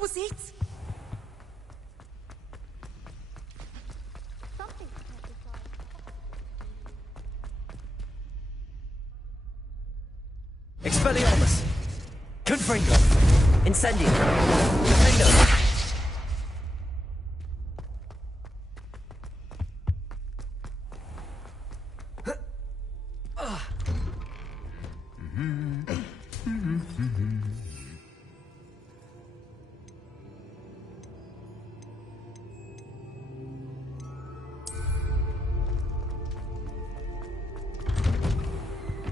Was it? Something Expelliarmus! Confringo! Incendio! Defendo!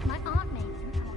My aunt made some out.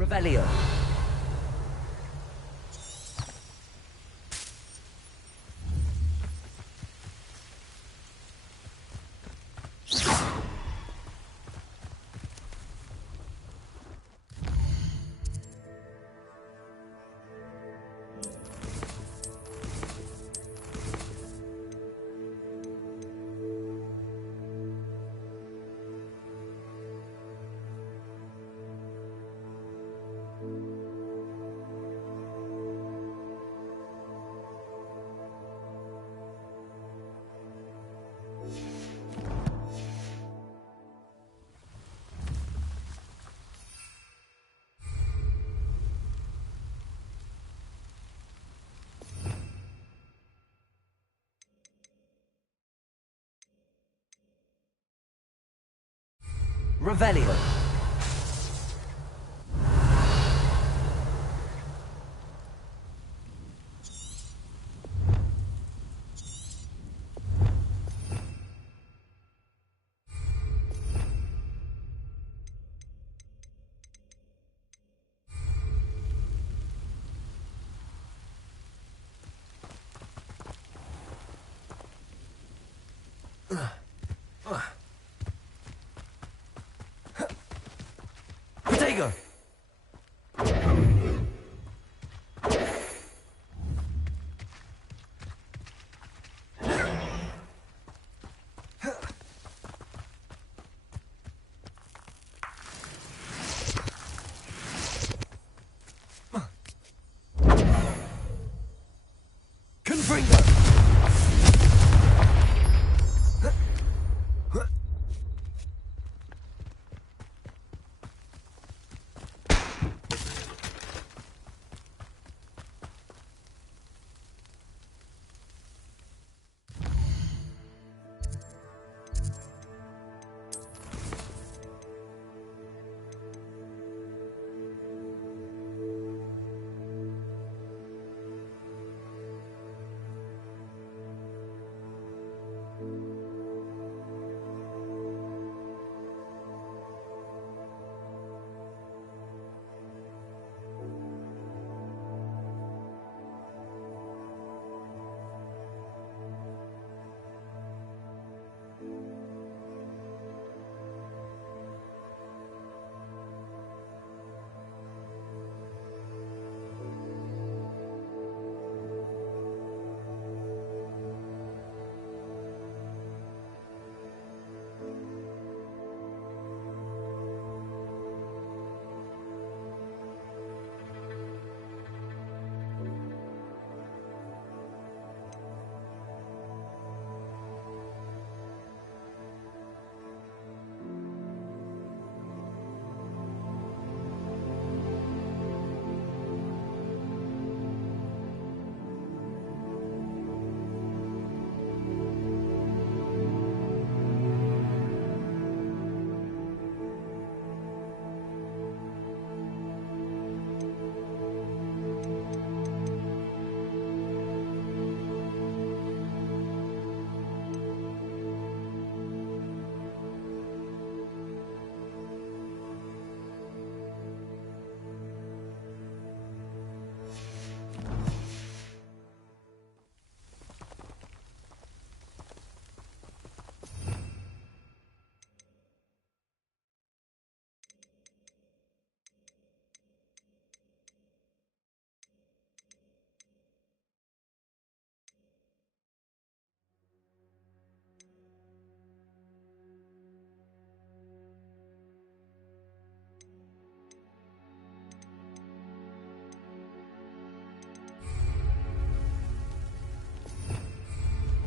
Revelio. Revelio. Protego! Confringo!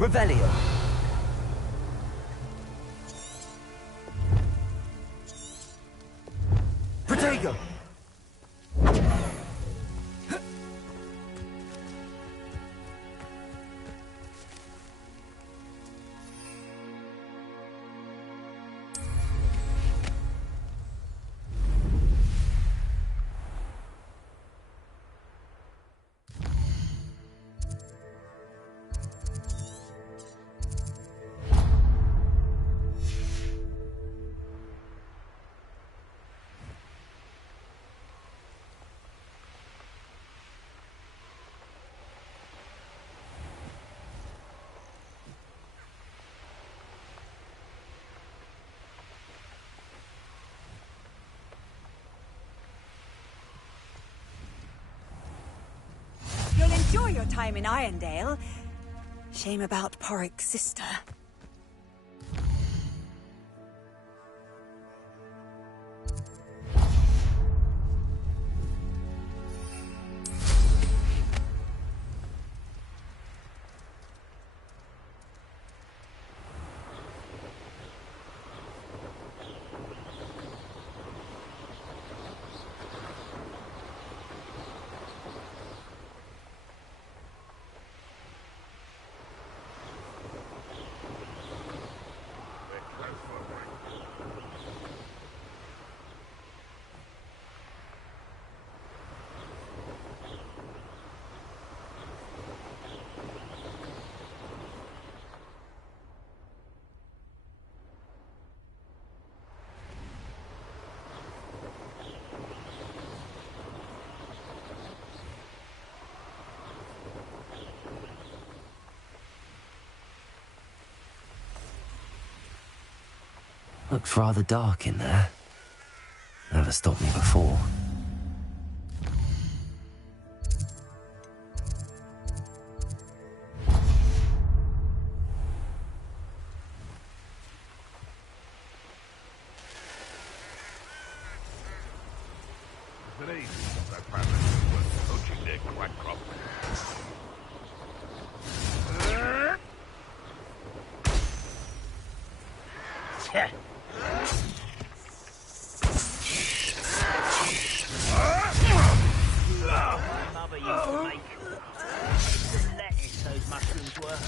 Revelio. Protego. You'll enjoy your time in Irondale. Shame about Porrick's sister. Looks rather dark in there. Never stopped me before. Today's my partner was poaching their quack crop. Mother used to make the lettuce those mushrooms were.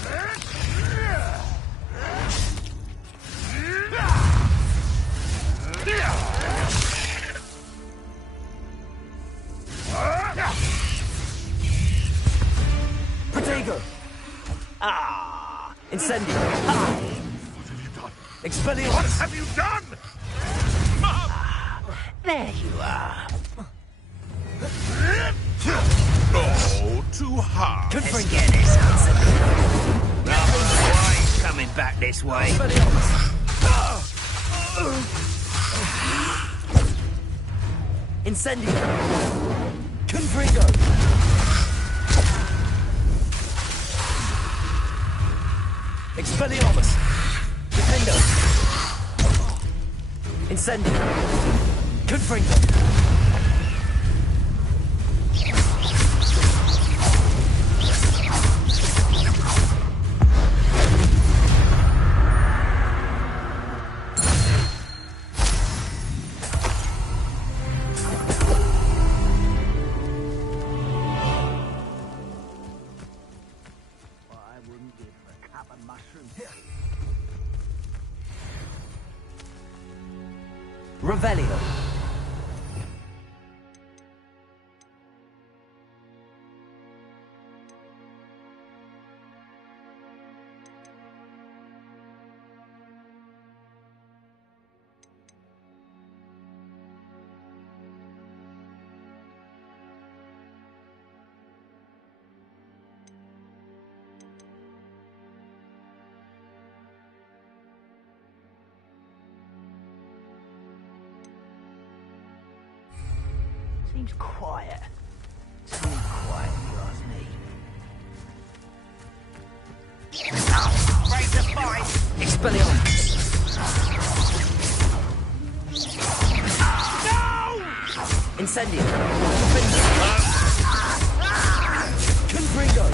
Protego. Ah, Incendio. What have you done? Expelliarmus. What have you done? Mom! there you are. Oh, too hard. Let's get this answer. Why he's coming back this way? Expelliarmus. Incendio. Confringo. Expelliarmus. Defendo. Incendio. Confringo. I wouldn't give for a cup of mushrooms. Revelio. Seems quiet. Too quiet, if you ask me. Break the fight! Expelliarmus. No! Incendio. Defendo. Confringo.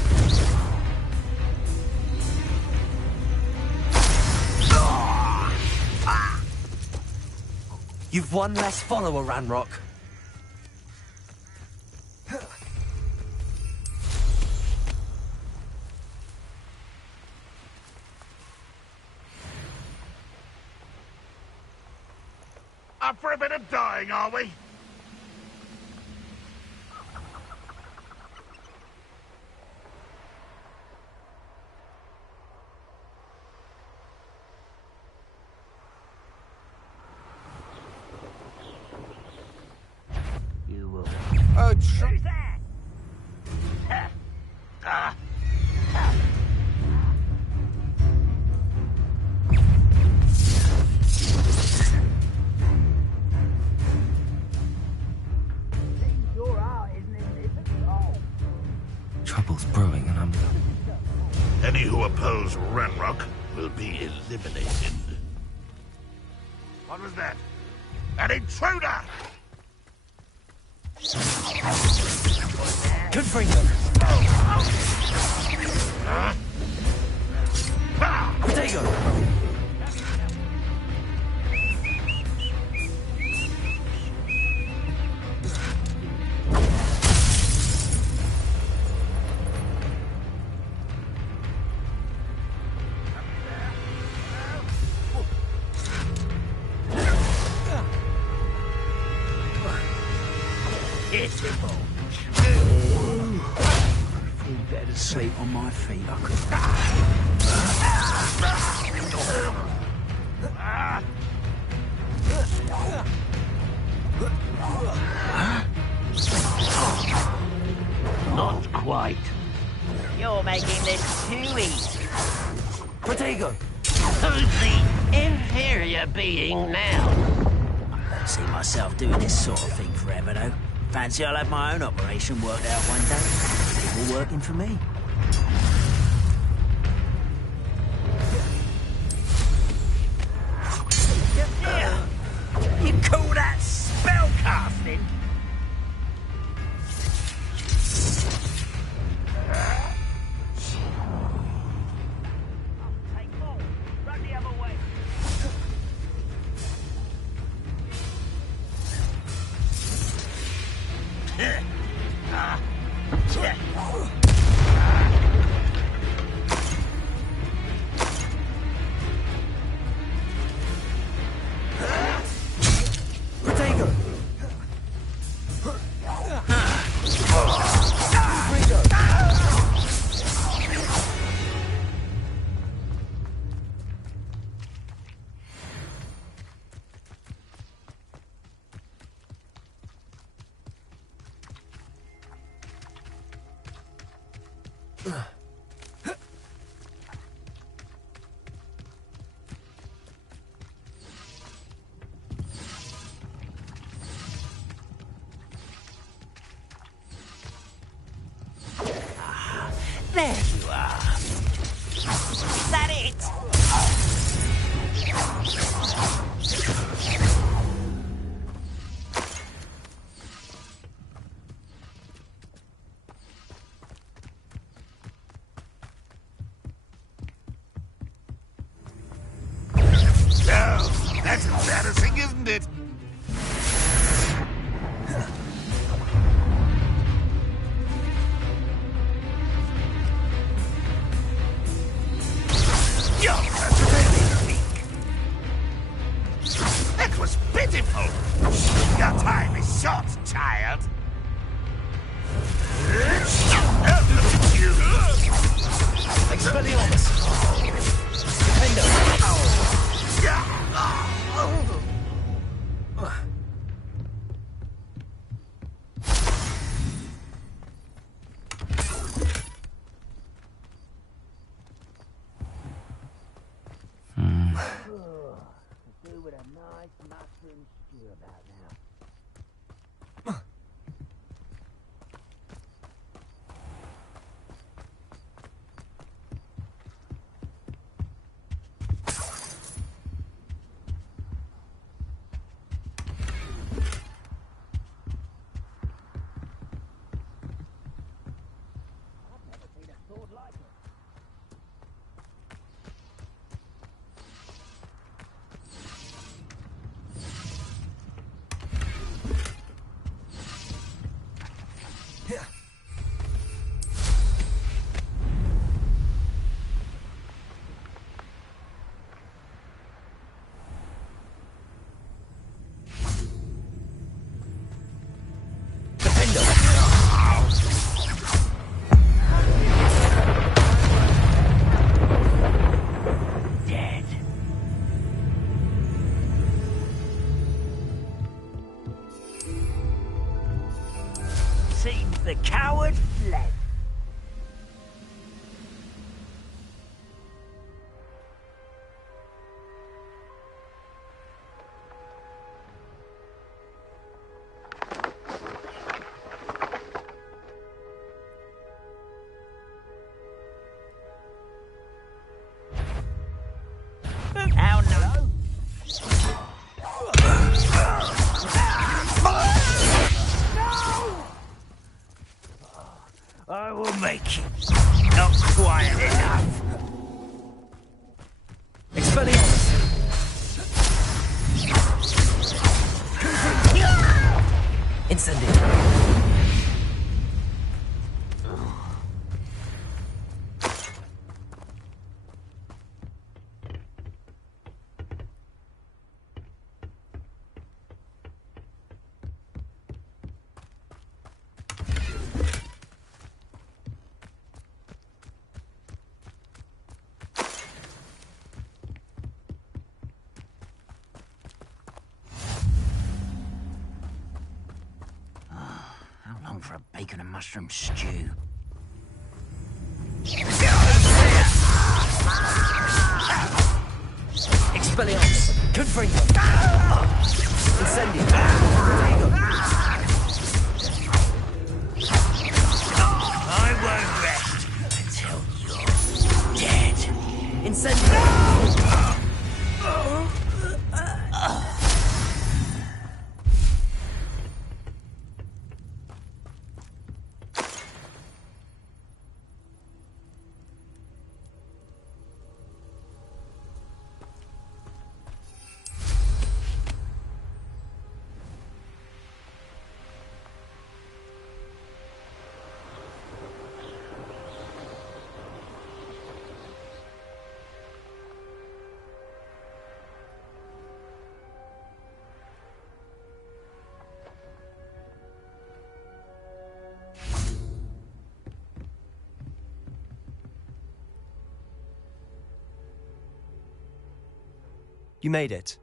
You've one less follower, Ranrock. Up for a bit of dying, are we? You will. Who's there? You're out, isn't it? Oh. Trouble's brewing and I'm... Any who oppose Ranrock will be eliminated. What was that? An intruder! Confringo! Huh? Ah! Protego! Pitiful. Feel better sleep on my feet. I could. Not quite. You're making this too easy. Protego! Who's the inferior being now? I don't see myself doing this sort of thing forever, though. Fancy I'll have my own operation worked out one day. People working for me. You call that spellcasting? Take more. Run the other way. Protego! There you are. Is that it? Oh, that's embarrassing, isn't it? Yeah, that's really weak. That was pitiful. Your time is short, child. Oh, look at you. Expelliarmus! Defendo! Do with a nice mushroom stew about now. I've never seen a sword like it. seems the coward fled. How no? I will make you not quiet enough. Expelliarmus! Incendio! How long for a bacon and mushroom stew? Expelliarmus! Confringo! Incendio! I won't rest until you're dead. Incendio! You made it.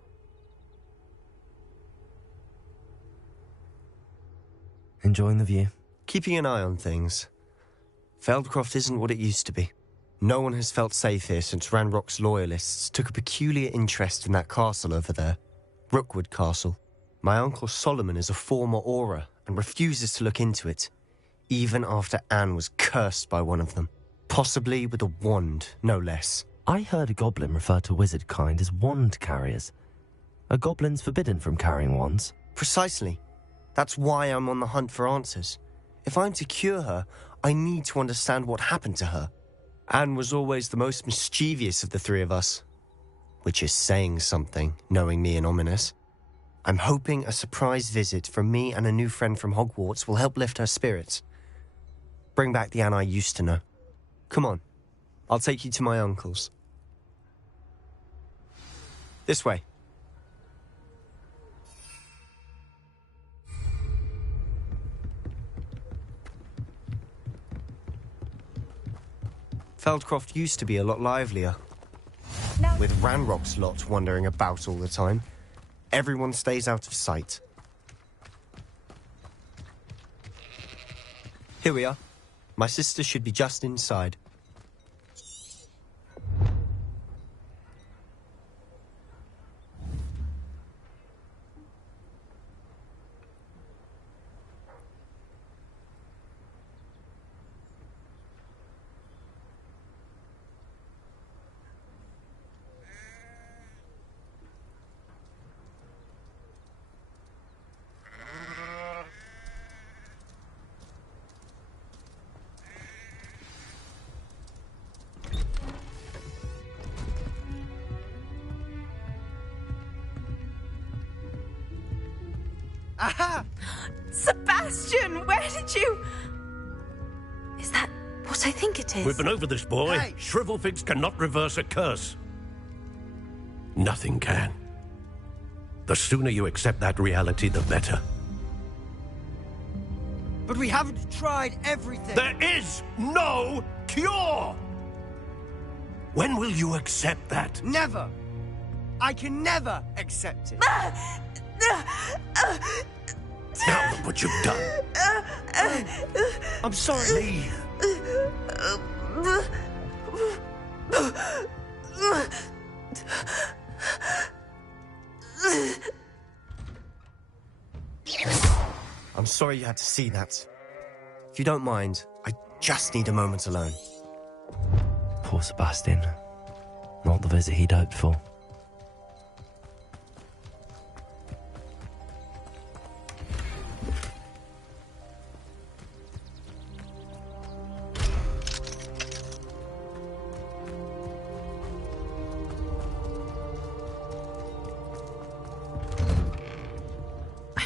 Enjoying the view? Keeping an eye on things. Feldcroft isn't what it used to be. No one has felt safe here since Ranrock's loyalists took a peculiar interest in that castle over there. Rookwood Castle. My uncle Solomon is a former Auror and refuses to look into it, even after Anne was cursed by one of them. Possibly with a wand, no less. I heard a goblin refer to wizard kind as wand carriers. Are goblins forbidden from carrying wands? Precisely. That's why I'm on the hunt for answers. If I'm to cure her, I need to understand what happened to her. Anne was always the most mischievous of the three of us. Which is saying something, knowing me and Ominous. I'm hoping a surprise visit from me and a new friend from Hogwarts will help lift her spirits. Bring back the Anne I used to know. Come on, I'll take you to my uncle's. This way. Feldcroft used to be a lot livelier. With Ranrock's lot wandering about all the time, everyone stays out of sight. Here we are. My sister should be just inside. Aha! Sebastian, where did you... Is that what I think it is? We've been over this, boy. Hey. Shrivelfigs cannot reverse a curse. Nothing can. The sooner you accept that reality, the better. But we haven't tried everything. There is no cure! When will you accept that? Never. I can never accept it. Now the what you've done. I'm sorry. I'm sorry you had to see that. If you don't mind, I just need a moment alone. Poor Sebastian. Not the visit he'd hoped for.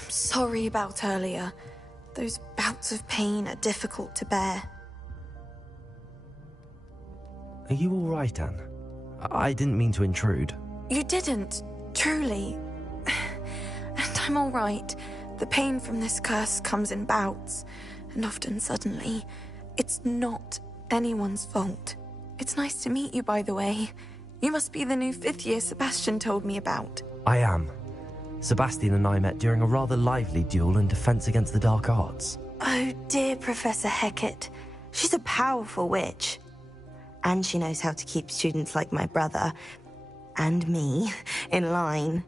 Sorry about earlier. Those bouts of pain are difficult to bear. Are you all right, Anne? I didn't mean to intrude. You didn't, truly. And I'm all right. The pain from this curse comes in bouts, and often suddenly. It's not anyone's fault. It's nice to meet you, by the way. You must be the new 5th year Sebastian told me about. I am. Sebastian and I met during a rather lively duel in defense against the dark arts. Oh, dear Professor Hecat. She's a powerful witch. And she knows how to keep students like my brother, and me, in line.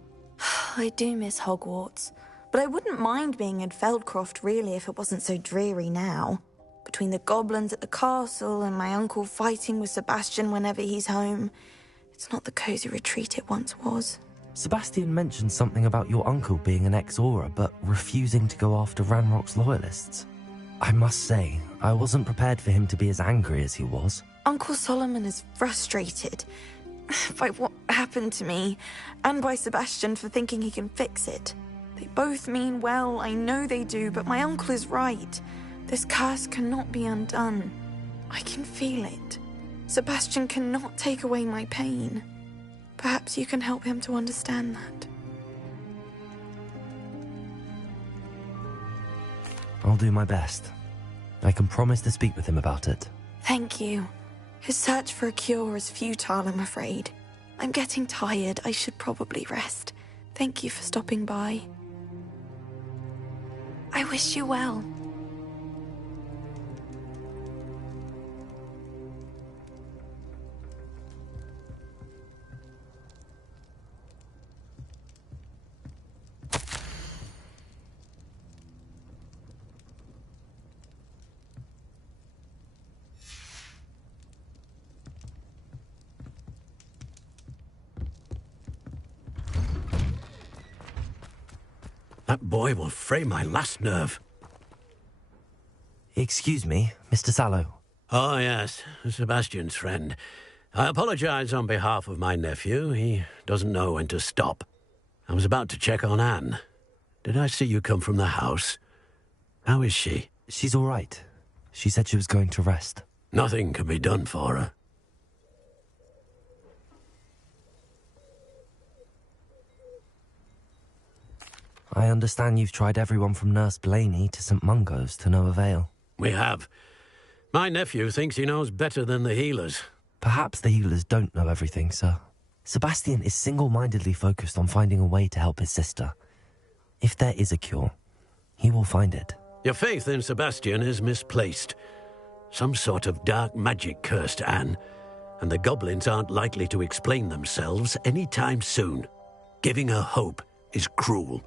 I do miss Hogwarts, but I wouldn't mind being in Feldcroft, really, if it wasn't so dreary now. Between the goblins at the castle and my uncle fighting with Sebastian whenever he's home, it's not the cosy retreat it once was. Sebastian mentioned something about your uncle being an ex-Auror, but refusing to go after Ranrock's loyalists. I must say, I wasn't prepared for him to be as angry as he was. Uncle Solomon is frustrated by what happened to me, and by Sebastian for thinking he can fix it. They both mean well, I know they do, but my uncle is right. This curse cannot be undone. I can feel it. Sebastian cannot take away my pain. Perhaps you can help him to understand that. I'll do my best. I can promise to speak with him about it. Thank you. His search for a cure is futile, I'm afraid. I'm getting tired. I should probably rest. Thank you for stopping by. I wish you well. That boy will fray my last nerve. Excuse me, Mr. Sallow. Oh, yes, Sebastian's friend. I apologize on behalf of my nephew. He doesn't know when to stop. I was about to check on Anne. Did I see you come from the house? How is she? She's all right. She said she was going to rest. Nothing can be done for her. I understand you've tried everyone from Nurse Blaney to St. Mungo's to no avail. We have. My nephew thinks he knows better than the healers. Perhaps the healers don't know everything, sir. Sebastian is single-mindedly focused on finding a way to help his sister. If there is a cure, he will find it. Your faith in Sebastian is misplaced. Some sort of dark magic cursed Anne, and the goblins aren't likely to explain themselves anytime soon. Giving her hope is cruel.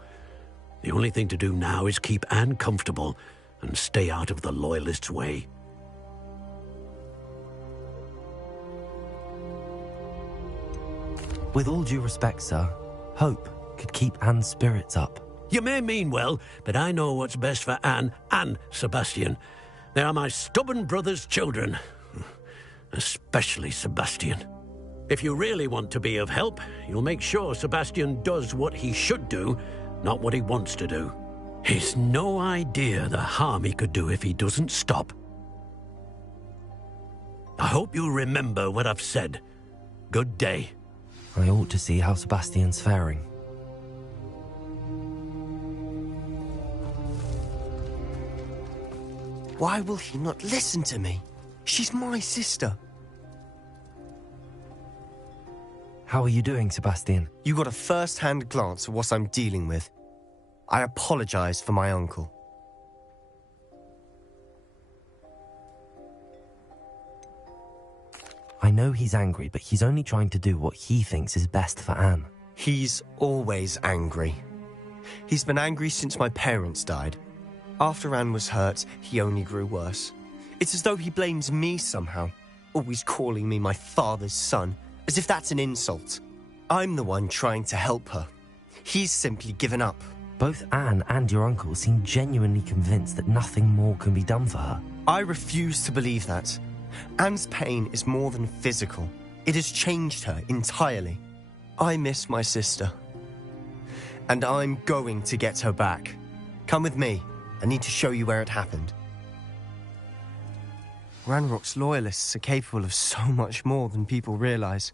The only thing to do now is keep Anne comfortable and stay out of the Loyalists' way. With all due respect, sir, hope could keep Anne's spirits up. You may mean well, but I know what's best for Anne and Sebastian. They are my stubborn brother's children. Especially Sebastian. If you really want to be of help, you'll make sure Sebastian does what he should do, not what he wants to do. He's no idea the harm he could do if he doesn't stop. I hope you remember what I've said. Good day. I ought to see how Sebastian's faring. Why will he not listen to me? She's my sister. How are you doing, Sebastian? You got a first-hand glance at what I'm dealing with. I apologize for my uncle. know he's angry, but he's only trying to do what he thinks is best for Anne. He's always angry. He's been angry since my parents died. After Anne was hurt, he only grew worse. It's as though he blames me somehow, always calling me my father's son, as if that's an insult. I'm the one trying to help her. He's simply given up. Both Anne and your uncle seem genuinely convinced that nothing more can be done for her. I refuse to believe that. Anne's pain is more than physical. It has changed her entirely. I miss my sister. And I'm going to get her back. Come with me. I need to show you where it happened. Ranrock's loyalists are capable of so much more than people realize.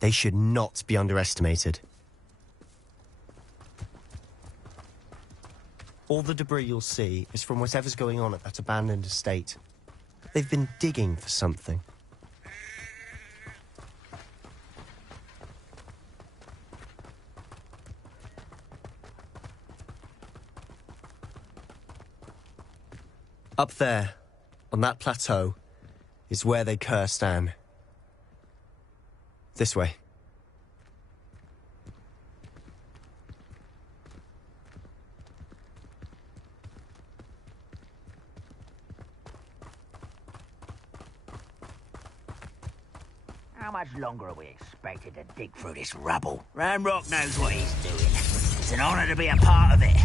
They should not be underestimated. All the debris you'll see is from whatever's going on at that abandoned estate. They've been digging for something. Up there, on that plateau, is where they cursed Anne. This way. How much longer are we expected to dig through this rubble? Ranrock knows what he's doing. It's an honor to be a part of it.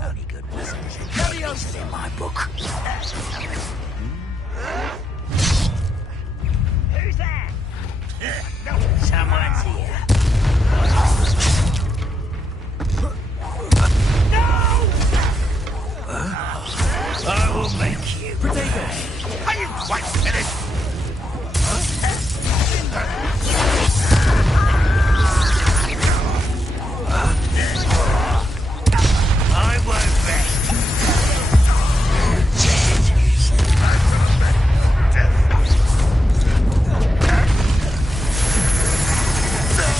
Only good wizards is in my book. Who's there? Someone's here. No! I will make you. Potatoes! Are you quite finished? I won't rest.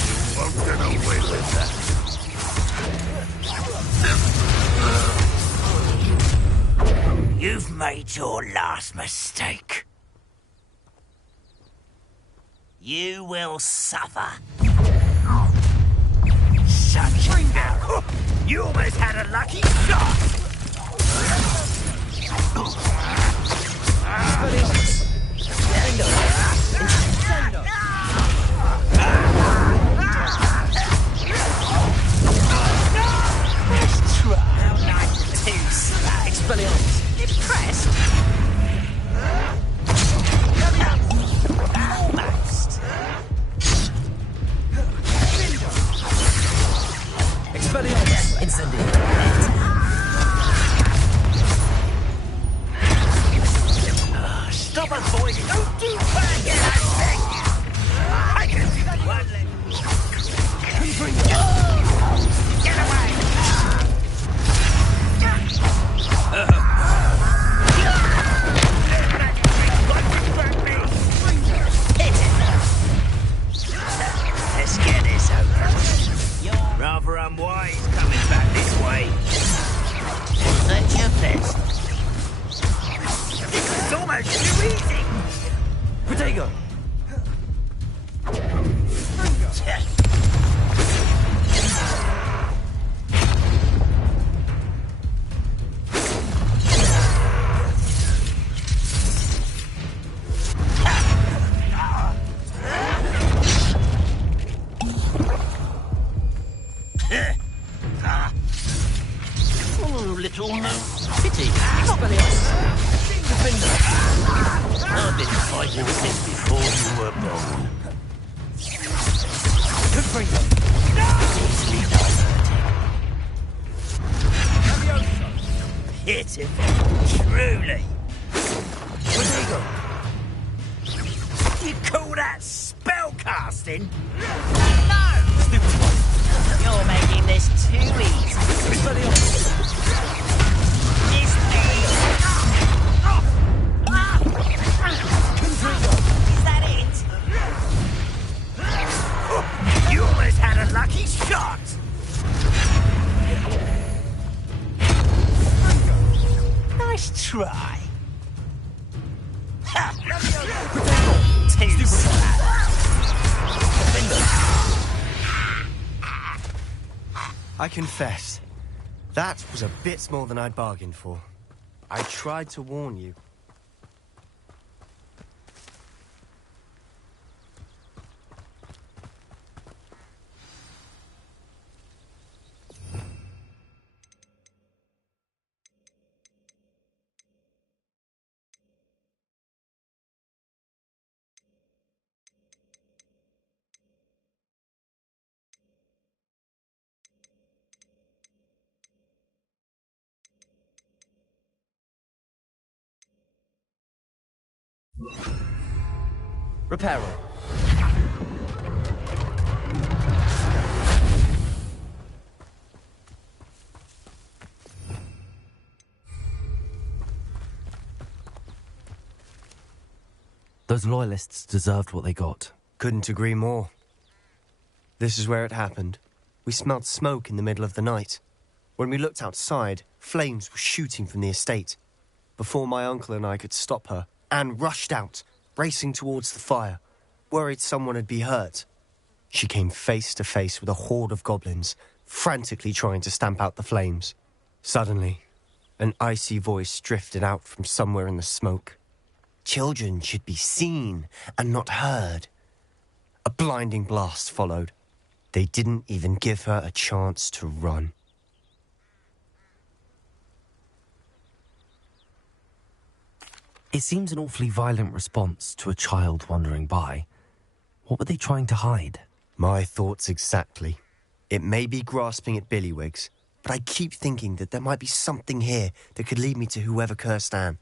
You won't get away with that. You've made your last mistake. You will suffer. Such an arrow. You almost had a lucky shot. Let's try. How nice to slap. Expelliarmus. Impressed? Almost. Expelliarmus! Incendiary! Stop avoiding. Don't do that again, I beg you. I can see that one leg. Get away. Hit it. Let's get this over. You're rather unwise coming back this way. That's your best. It's almost too easy. Protego! Oh, little pity. Expelliarmus. Defender. I've been fighting since before you were born. Confringo! Easily diverted. Pitiful, truly. Protego! You call that spellcasting? No! You're making this too easy. Expelliarmus! This deal. Is that it? You almost had a lucky shot. Nice try. Too sad. I confess, that was a bit more than I'd bargained for. I tried to warn you. Reparo. Those loyalists deserved what they got. Couldn't agree more. This is where it happened. We smelled smoke in the middle of the night. When we looked outside, flames were shooting from the estate. Before my uncle and I could stop her, Anne rushed out, racing towards the fire, worried someone had been hurt. She came face to face with a horde of goblins, frantically trying to stamp out the flames. Suddenly, an icy voice drifted out from somewhere in the smoke. Children should be seen and not heard. A blinding blast followed. They didn't even give her a chance to run. It seems an awfully violent response to a child wandering by. What were they trying to hide? My thoughts exactly. It may be grasping at Billywigs, but I keep thinking that there might be something here that could lead me to whoever cursed Anne.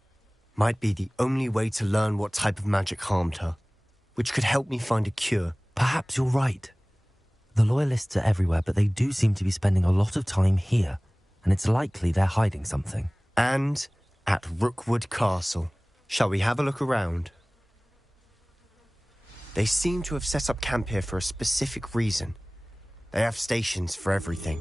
Might be the only way to learn what type of magic harmed her, which could help me find a cure. Perhaps you're right. The Loyalists are everywhere, but they do seem to be spending a lot of time here, and it's likely they're hiding something. And at Rookwood Castle. Shall we have a look around? They seem to have set up camp here for a specific reason. They have stations for everything.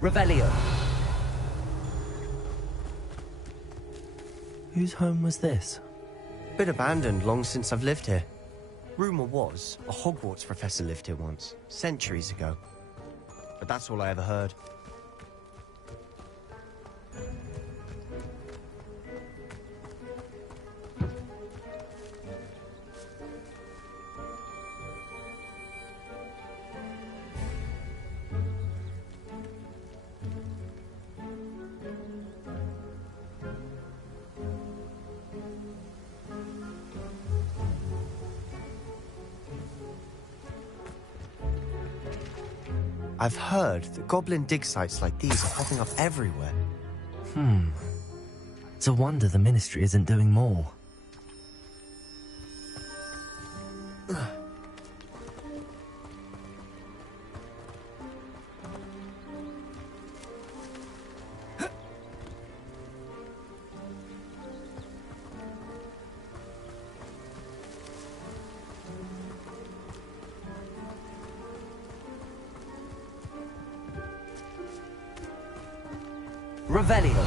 Revelio! Whose home was this? Been abandoned long since I've lived here. Rumour was, a Hogwarts professor lived here once, centuries ago. But that's all I ever heard. I've heard that goblin dig sites like these are popping up everywhere. It's a wonder the Ministry isn't doing more. Revelio!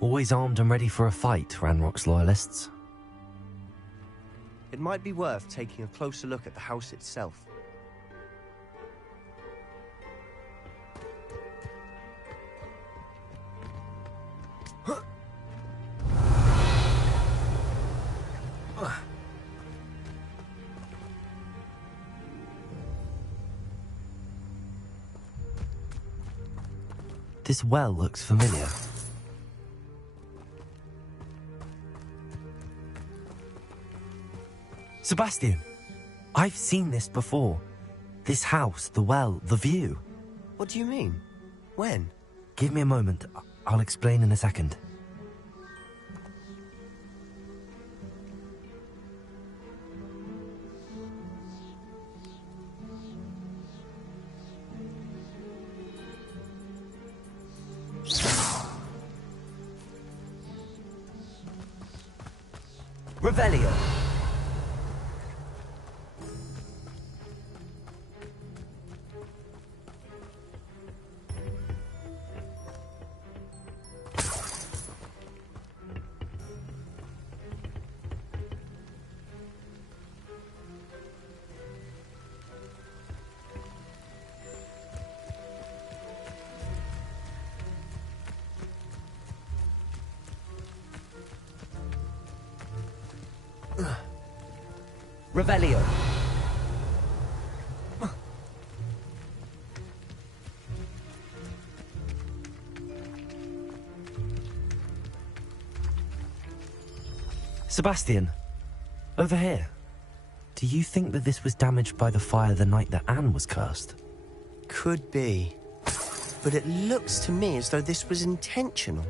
Always armed and ready for a fight, Ranrock's loyalists. It might be worth taking a closer look at the house itself. This well looks familiar. Sebastian! I've seen this before. This house, the well, the view. What do you mean? When? Give me a moment. I'll explain in a second. Revelio! Revelio! Sebastian, over here. Do you think that this was damaged by the fire the night that Anne was cursed? Could be. But it looks to me as though this was intentional.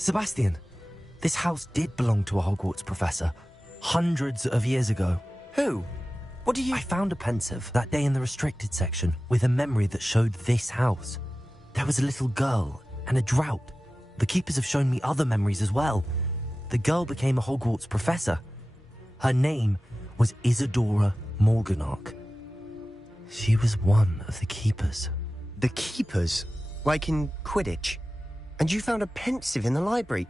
Sebastian, this house did belong to a Hogwarts professor, hundreds of years ago. Who? What do you... I found a pensive that day in the restricted section with a memory that showed this house. There was a little girl and a drought. The keepers have shown me other memories as well. The girl became a Hogwarts professor. Her name was Isadora Morganach. She was one of the keepers. The keepers? Like in Quidditch? And you found a pensive in the library?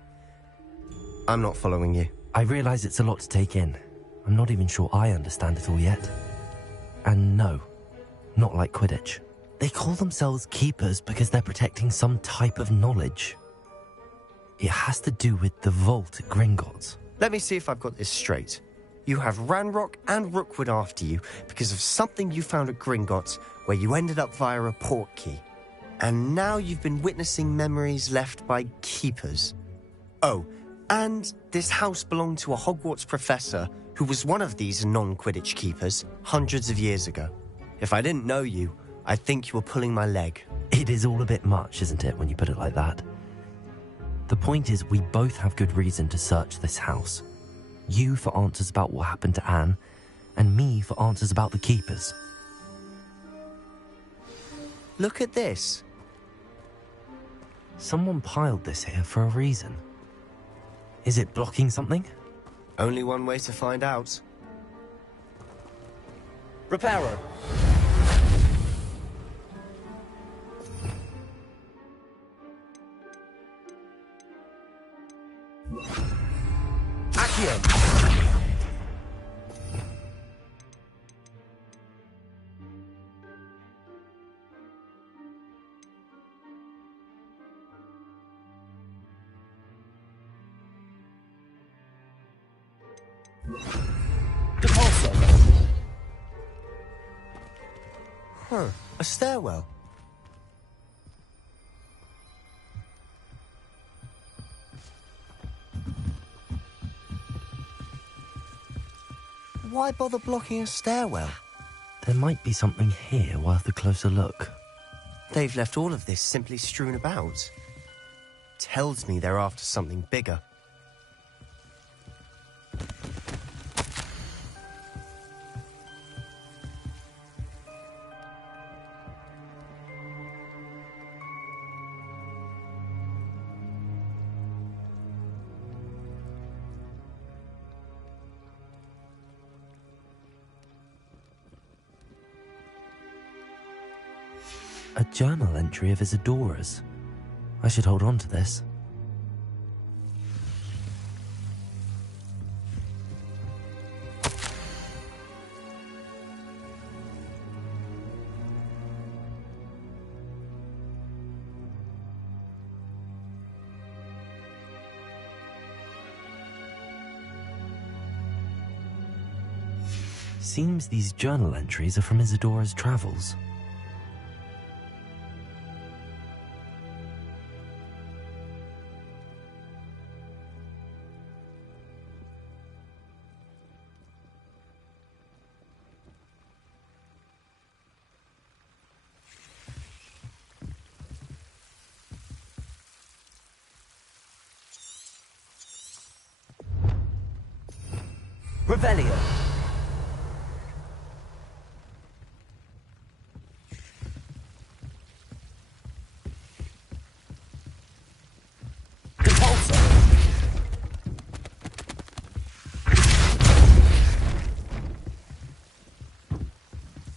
I'm not following you. I realise it's a lot to take in. I'm not even sure I understand it all yet. And no, not like Quidditch. They call themselves keepers because they're protecting some type of knowledge. It has to do with the vault at Gringotts. Let me see if I've got this straight. You have Ranrock and Rookwood after you because of something you found at Gringotts where you ended up via a portkey. And now you've been witnessing memories left by keepers. Oh, and this house belonged to a Hogwarts professor who was one of these non-Quidditch keepers hundreds of years ago. If I didn't know you, I'd think you were pulling my leg. It is all a bit much, isn't it, when you put it like that? The point is, we both have good reason to search this house. You for answers about what happened to Anne, and me for answers about the keepers. Look at this. Someone piled this here for a reason. Is it blocking something? Only one way to find out. Reparo. Accio. Huh, a stairwell. Why bother blocking a stairwell? There might be something here worth a closer look. They've left all of this simply strewn about. Tells me they're after something bigger. A journal entry of Isadora's. I should hold on to this. Seems these journal entries are from Isadora's travels. Revelio.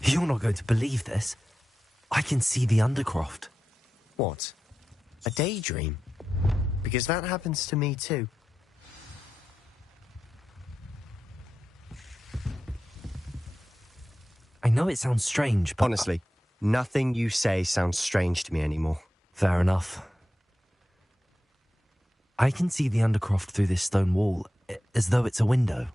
You're not going to believe this. I can see the Undercroft. What? A daydream? Because that happens to me too. I know it sounds strange, but... Honestly, nothing you say sounds strange to me anymore. Fair enough. I can see the Undercroft through this stone wall, as though it's a window.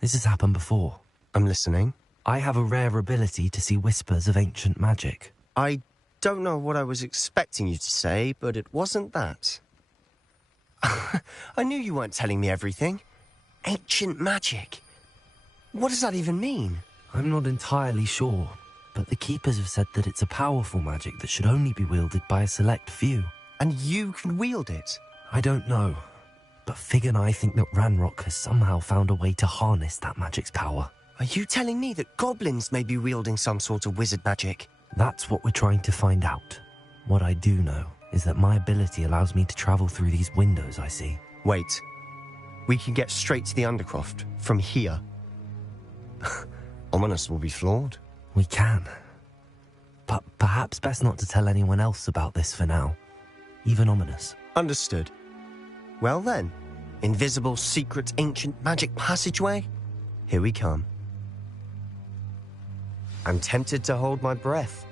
This has happened before. I'm listening. I have a rare ability to see whispers of ancient magic. I don't know what I was expecting you to say, but it wasn't that. I knew you weren't telling me everything. Ancient magic. What does that even mean? I'm not entirely sure, but the Keepers have said that it's a powerful magic that should only be wielded by a select few. And you can wield it? I don't know, but Fig and I think that Ranrock has somehow found a way to harness that magic's power. Are you telling me that goblins may be wielding some sort of wizard magic? That's what we're trying to find out. What I do know is that my ability allows me to travel through these windows I see. Wait. We can get straight to the Undercroft from here. Ominous will be floored. We can. But perhaps best not to tell anyone else about this for now. Even Ominous. Understood. Well then, invisible, secret, ancient magic passageway? Here we come. I'm tempted to hold my breath.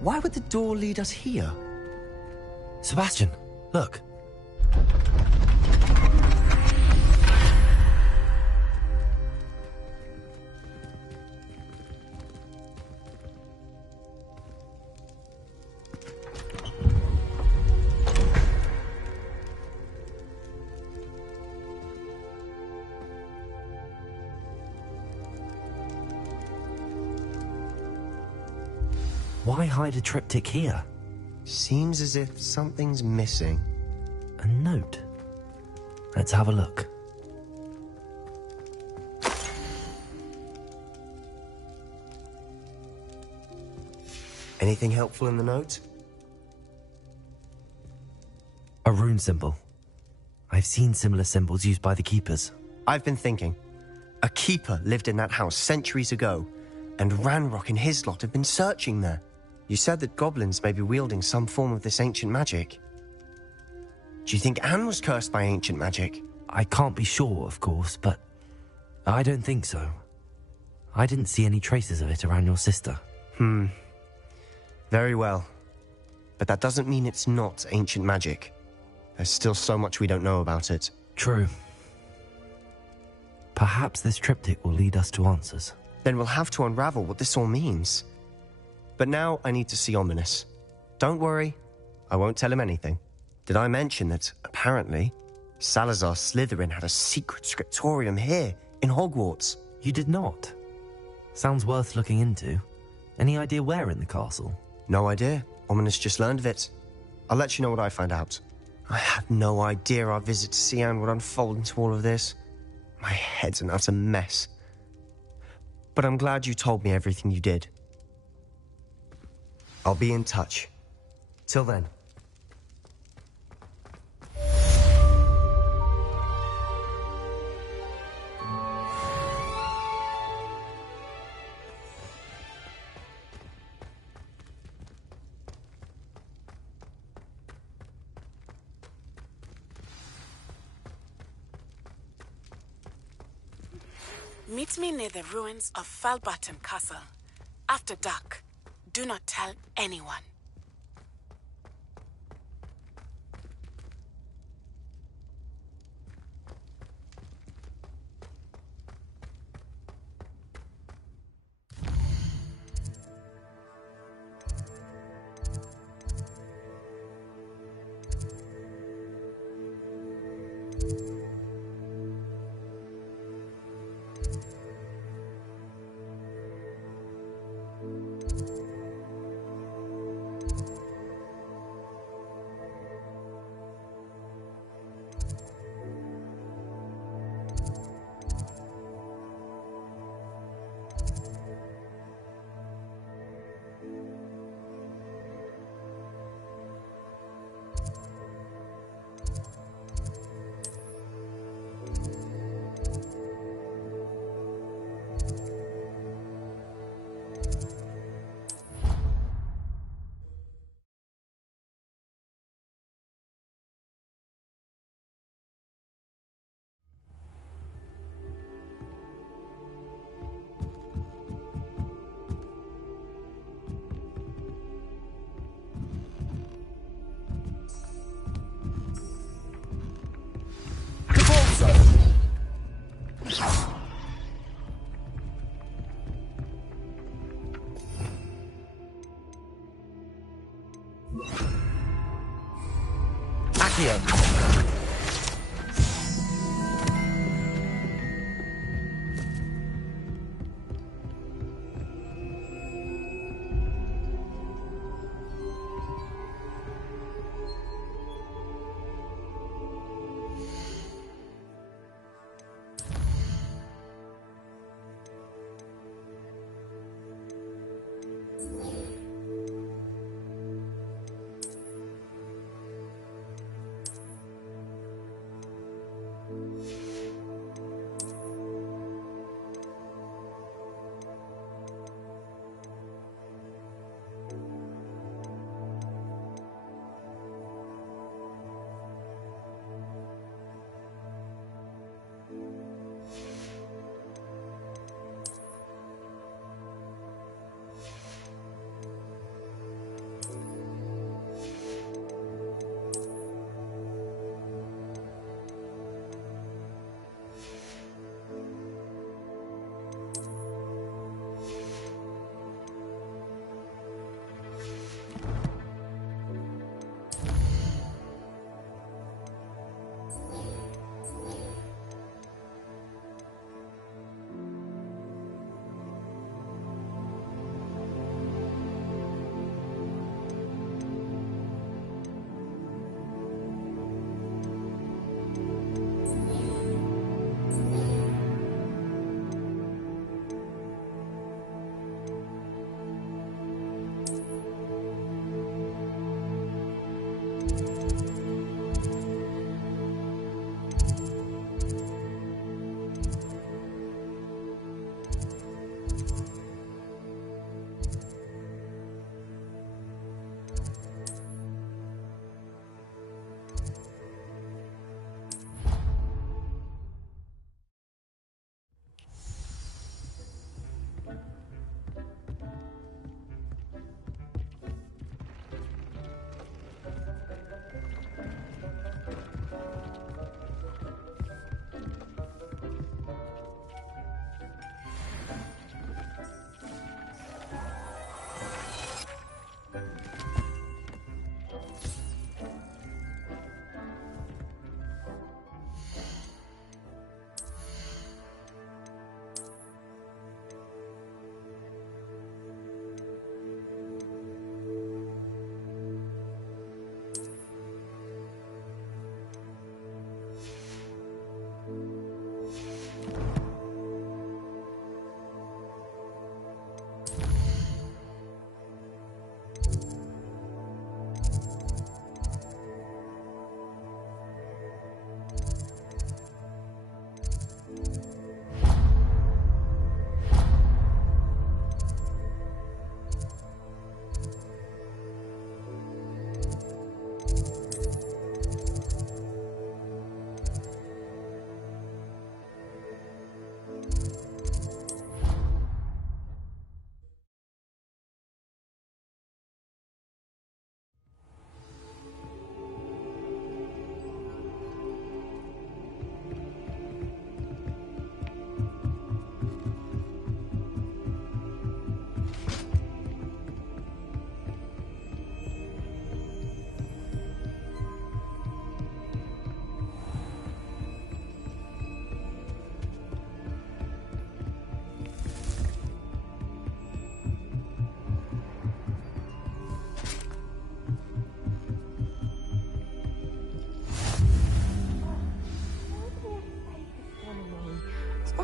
Why would the door lead us here? Sebastian, look. Why hide a triptych here? Seems as if something's missing. A note. Let's have a look. Anything helpful in the note? A rune symbol. I've seen similar symbols used by the keepers. I've been thinking. A keeper lived in that house centuries ago, and Ranrock and his lot have been searching there. You said that goblins may be wielding some form of this ancient magic. Do you think Anne was cursed by ancient magic? I can't be sure, of course, but I don't think so. I didn't see any traces of it around your sister. Very well. But that doesn't mean it's not ancient magic. There's still so much we don't know about it. True. Perhaps this triptych will lead us to answers. Then we'll have to unravel what this all means. But now I need to see Ominous. Don't worry, I won't tell him anything. Did I mention that, apparently, Salazar Slytherin had a secret scriptorium here in Hogwarts? You did not? Sounds worth looking into. Any idea where in the castle? No idea. Ominous just learned of it. I'll let you know what I find out. I had no idea our visit to Cian would unfold into all of this. My head's an utter mess. But I'm glad you told me everything you did. I'll be in touch. Till then. Meet me near the ruins of Falbaton Castle. After dark. Do not tell anyone.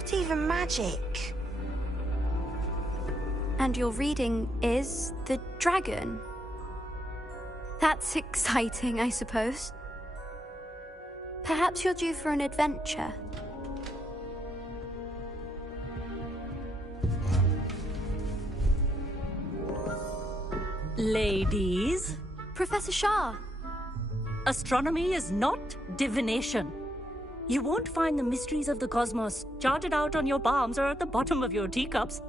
not even magic. And your reading is the dragon. That's exciting, I suppose. Perhaps you're due for an adventure. Ladies, Professor Shah. astronomy is not divination. You won't find the mysteries of the cosmos charted out on your palms or at the bottom of your teacups.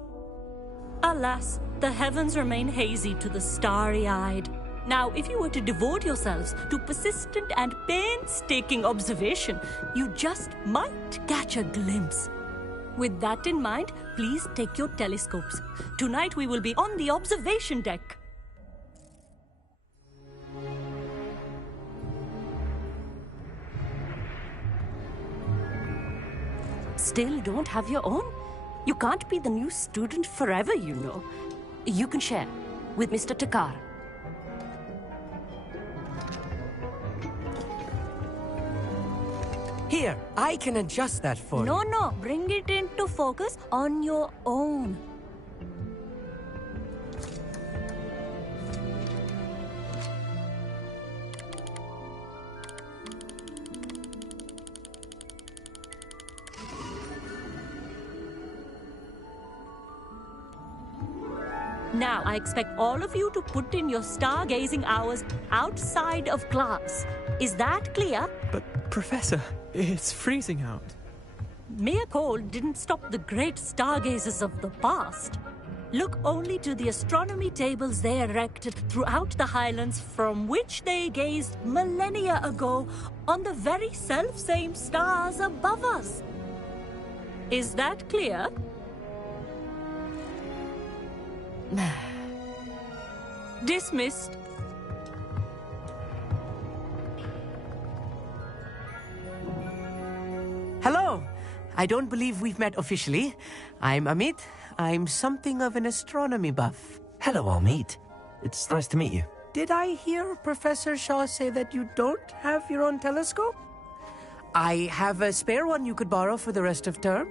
Alas, the heavens remain hazy to the starry-eyed. Now, if you were to devote yourselves to persistent and painstaking observation, you just might catch a glimpse. With that in mind, please take your telescopes. Tonight we will be on the observation deck. Still don't have your own? You can't be the new student forever, you know. You can share with Mr. Takar. Here, I can adjust that for you. No, bring it into focus on your own. Now, I expect all of you to put in your stargazing hours outside of class. Is that clear? But, Professor, it's freezing out. Mere cold didn't stop the great stargazers of the past. Look only to the astronomy tables they erected throughout the highlands from which they gazed millennia ago on the very self-same stars above us. Is that clear? Dismissed. Hello. I don't believe we've met officially. I'm Amit. I'm something of an astronomy buff. Hello, Amit. It's nice to meet you. Did I hear Professor Shaw say that you don't have your own telescope? I have a spare one you could borrow for the rest of term.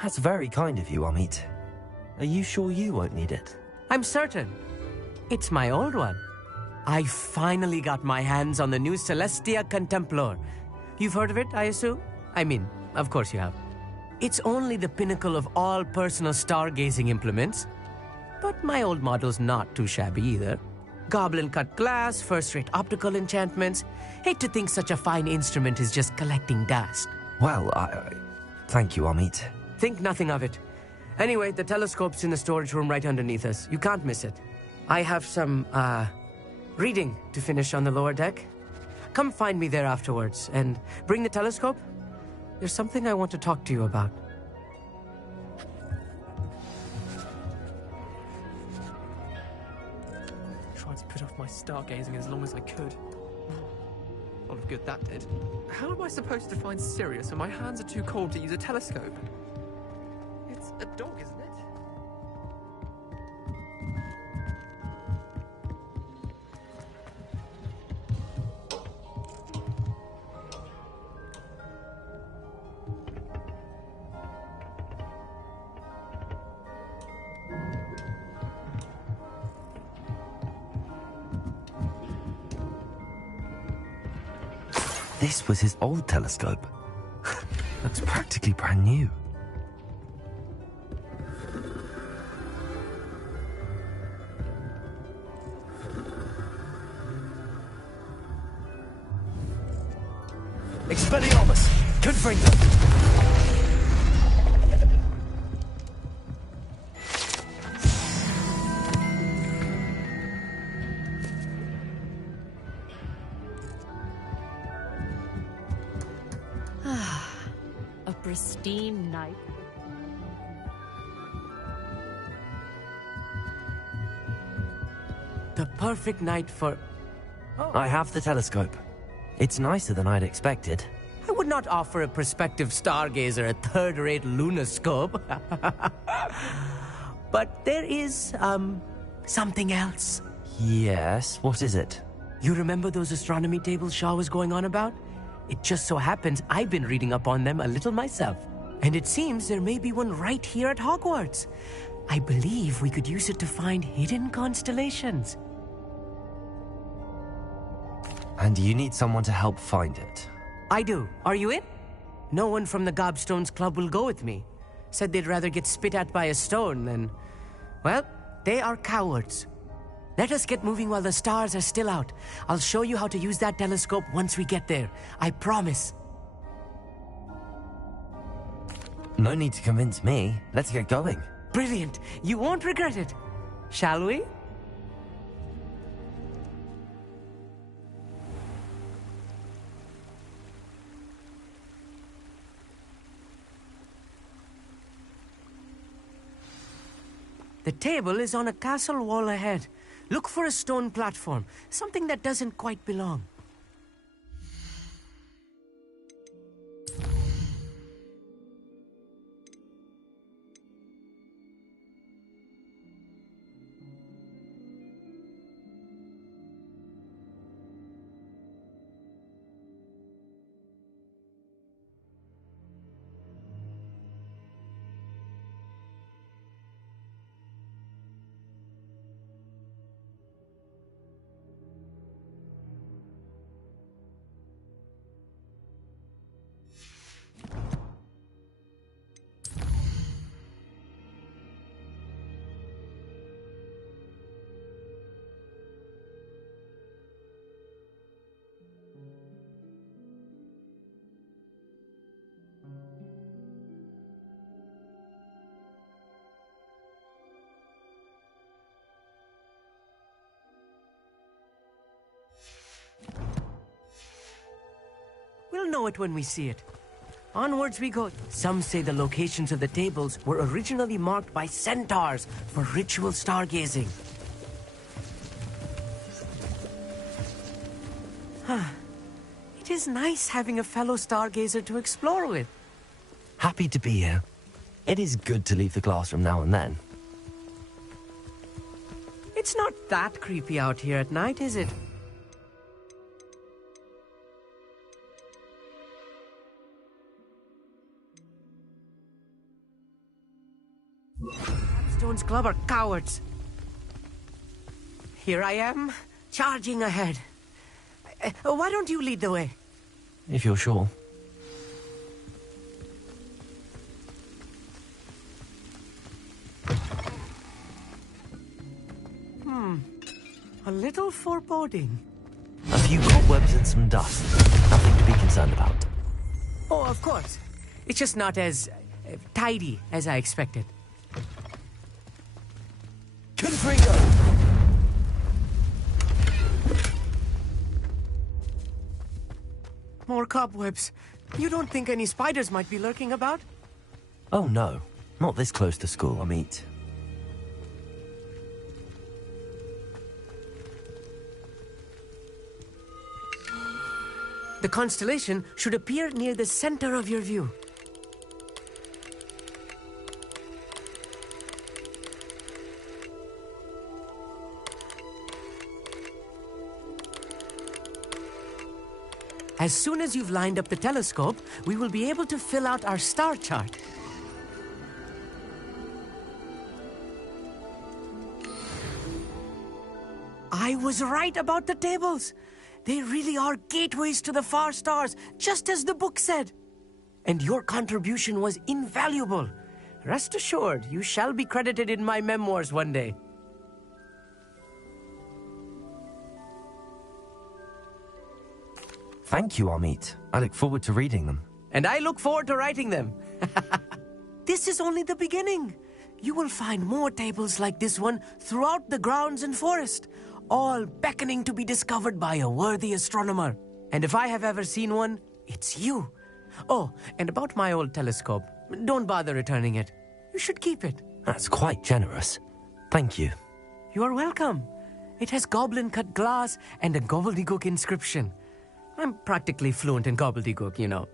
That's very kind of you, Amit. Are you sure you won't need it? I'm certain. It's my old one. I finally got my hands on the new Celestia Contemplar. You've heard of it, I assume? I mean, of course you have. It's only the pinnacle of all personal stargazing implements. But my old model's not too shabby either. Goblin-cut glass, first-rate optical enchantments. Hate to think such a fine instrument is just collecting dust. Well, thank you, Amit. Think nothing of it. Anyway, the telescope's in the storage room right underneath us. You can't miss it. I have some, reading to finish on the lower deck. Come find me there afterwards, and bring the telescope. There's something I want to talk to you about. Tried to put off my stargazing as long as I could. A lot of good that did. How am I supposed to find Sirius when my hands are too cold to use a telescope? It's a dog, isn't it? This was his old telescope. Looks practically brand new. Expelliarmus! Confringo! A pristine night. The perfect night for... I have the telescope. It's nicer than I'd expected. I would not offer a prospective stargazer a third-rate lunoscope. But there is, something else. Yes, what is it? You remember those astronomy tables Shaw was going on about? It just so happens I've been reading up on them a little myself. And it seems there may be one right here at Hogwarts. I believe we could use it to find hidden constellations. And you need someone to help find it. I do. Are you in? No one from the Gobstones Club will go with me. Said they'd rather get spit at by a stone than... Well, they are cowards. Let us get moving while the stars are still out. I'll show you how to use that telescope once we get there. I promise. No need to convince me. Let's get going. Brilliant. You won't regret it. Shall we? The table is on a castle wall ahead. Look for a stone platform, something that doesn't quite belong. We'll know it when we see it. Onwards we go. Some say the locations of the tables were originally marked by centaurs for ritual stargazing. It is nice having a fellow stargazer to explore with. Happy to be here. It is good to leave the classroom now and then. It's not that creepy out here at night, is it? Stone's Club are cowards. Here I am, charging ahead. Why don't you lead the way? If you're sure. A little foreboding. A few cobwebs and some dust. Nothing to be concerned about. Oh, of course. It's just not as tidy as I expected. Confringo! More cobwebs. You don't think any spiders might be lurking about? Oh no, not this close to school, I mean. The constellation should appear near the center of your view. As soon as you've lined up the telescope, we will be able to fill out our star chart. I was right about the tables. They really are gateways to the far stars, just as the book said. And your contribution was invaluable. Rest assured, you shall be credited in my memoirs one day. Thank you, Amit. I look forward to reading them. And I look forward to writing them. This is only the beginning. You will find more tables like this one throughout the grounds and forest, all beckoning to be discovered by a worthy astronomer. And if I have ever seen one, it's you. Oh, and about my old telescope, don't bother returning it. You should keep it. That's quite generous. Thank you. You are welcome. It has goblin-cut glass and a gobbledygook inscription. I'm practically fluent in gobbledygook, you know.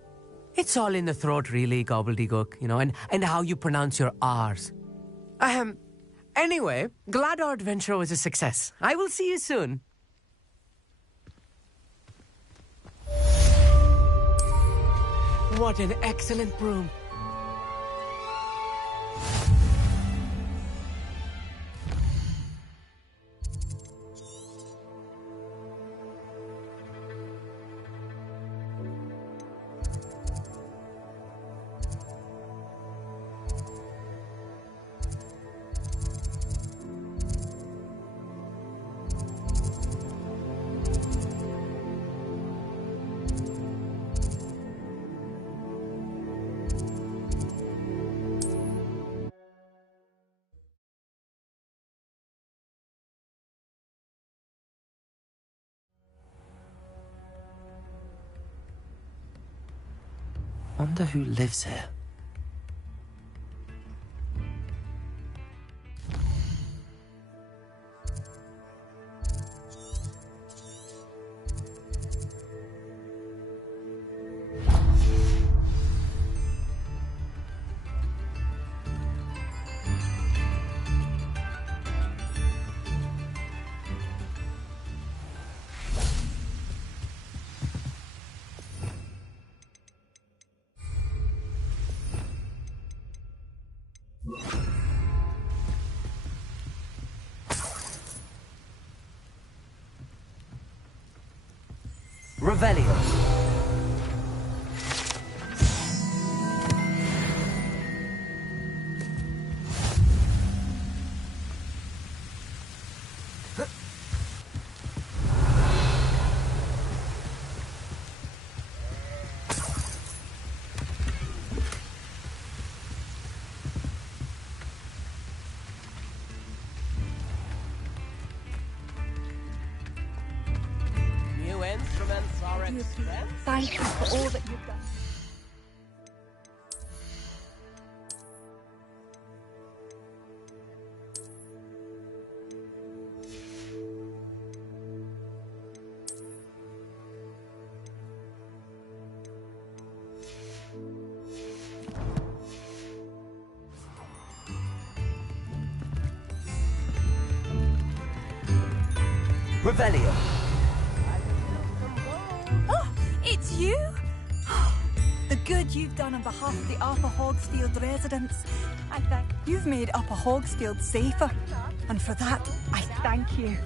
It's all in the throat, really, gobbledygook, you know, and how you pronounce your R's. Anyway, glad our adventure was a success. I will see you soon. What an excellent broom. Wonder who lives here. Revelio. New instruments are expensive. Thank you for all that you've done. Revelio. Oh, it's you? The good you've done on behalf of the Upper Hogsfield residents. I think you've made Upper Hogsfield safer. And for that, I thank you.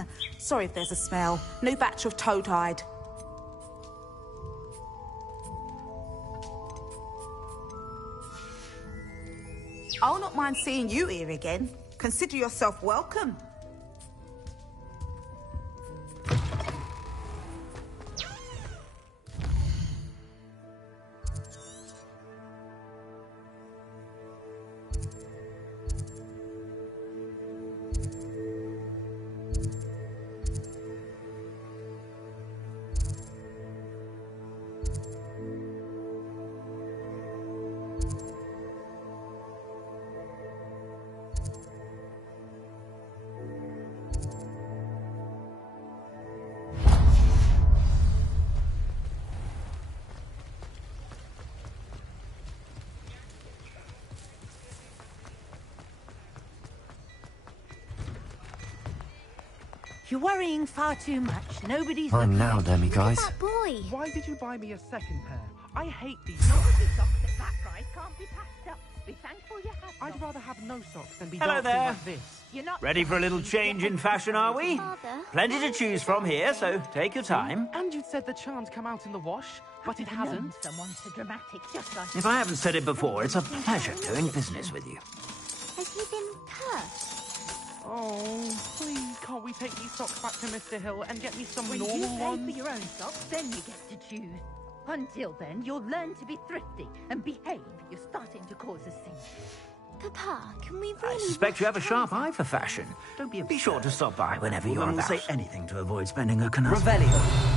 in. Sorry if there's a smell. New batch of toad-hide. I'll not mind seeing you here again. Consider yourself welcome. You're worrying far too much. Nobody's Fine looking now, at Demi, you. guys. Look at that boy. Why did you buy me a second pair? I hate these Nobody socks. socks at that price can't be passed up. Be thankful you have I'd them. rather have no socks than be Hello dancing there. like this. You're not Ready for a little change in fashion, are we? Plenty to choose from here, so take your time. And you'd said the charm's come out in the wash, but it hasn't. Someone so dramatic, just like If I haven't said it before, it's a pleasure doing business with you. Has he been cursed? Oh, please, can't we take these socks back to Mr. Hill and get me some when normal you pay ones? for your own socks, then you get to choose. Until then, you'll learn to be thrifty and behave. You're starting to cause a scene. Papa, can we I really... suspect you have a sharp eye for fashion. Don't be Be sure to stop by whenever you're Woman will about. say anything to avoid spending a canasta. Revelio.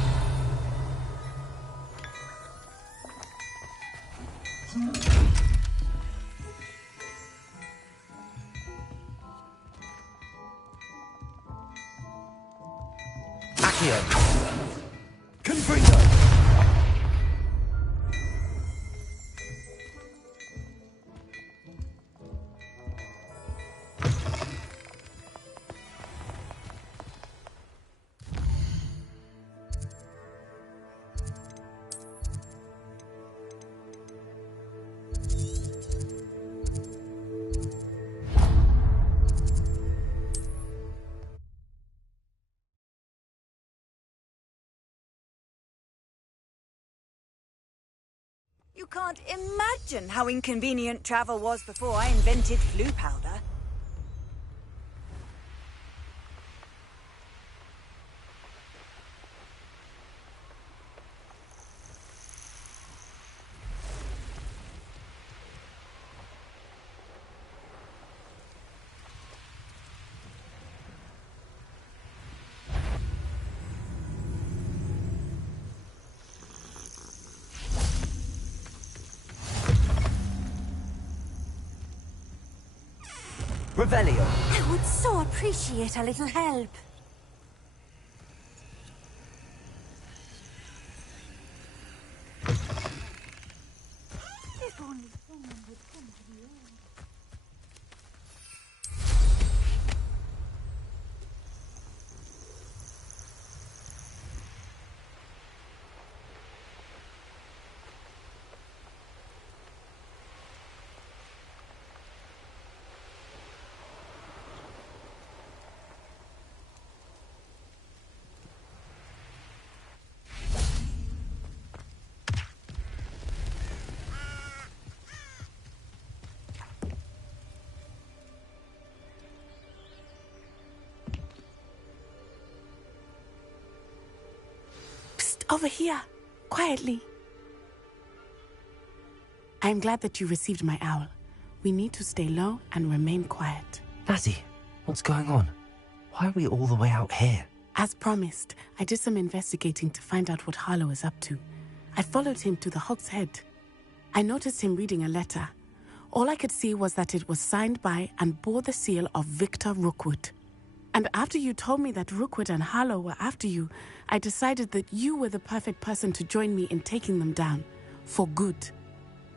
Accio. Confringo! You can't imagine how inconvenient travel was before I invented flu powder. Revelio. I would so appreciate a little help. If only someone would come to the aid. Over here, quietly. I'm glad that you received my owl. We need to stay low and remain quiet. Natty, what's going on? Why are we all the way out here? As promised, I did some investigating to find out what Harlow is up to. I followed him to the Hog's Head. I noticed him reading a letter. All I could see was that it was signed by and bore the seal of Victor Rookwood. And after you told me that Rookwood and Harlow were after you, I decided that you were the perfect person to join me in taking them down. For good.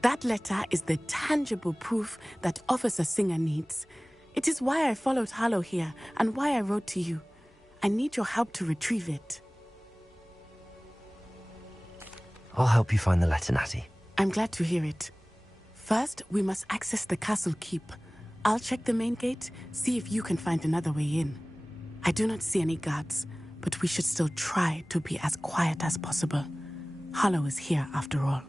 That letter is the tangible proof that Officer Singer needs. It is why I followed Harlow here and why I wrote to you. I need your help to retrieve it. I'll help you find the letter, Natty. I'm glad to hear it. First, we must access the castle keep. I'll check the main gate, see if you can find another way in. I do not see any guards, but we should still try to be as quiet as possible. Harlow is here after all.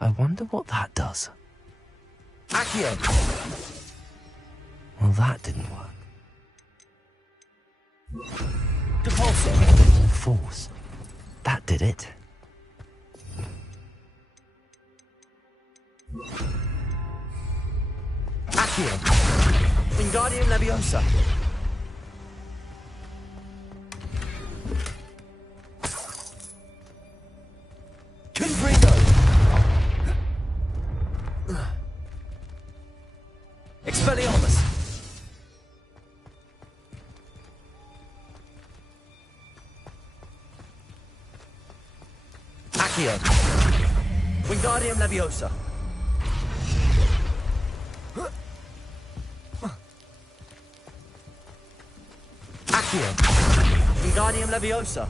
I wonder what that does. Accio! Well, that didn't work. Depulso! Force. That did it. Accio! Wingardium Leviosa! Confringo! Expelliarmus! Accio! Wingardium Leviosa! Accio! Wingardium Leviosa!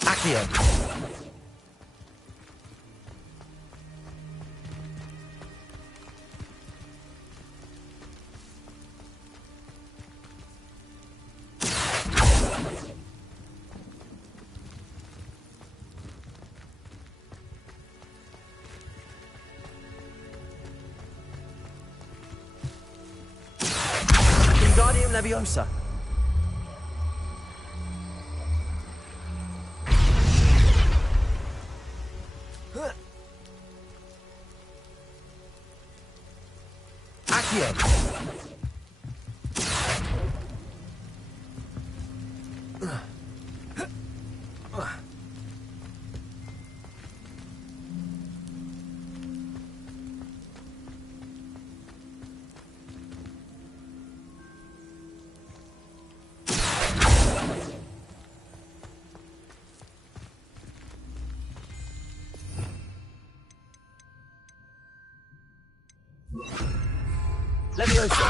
Accio! Wingardium Leviosa! Accio! Leviosa!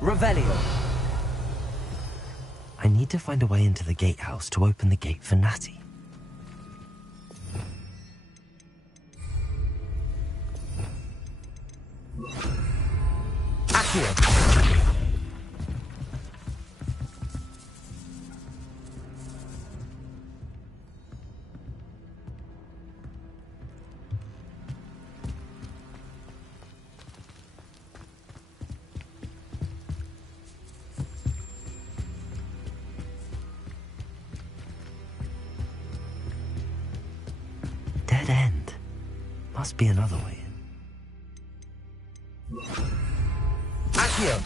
Revelio! I need to find a way into the gatehouse to open the gate for Natty. Accio! Dead end. Must be another way in. Accio!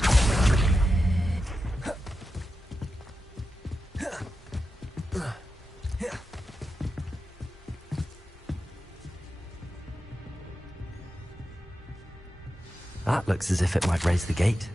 looks as if it might raise the gate.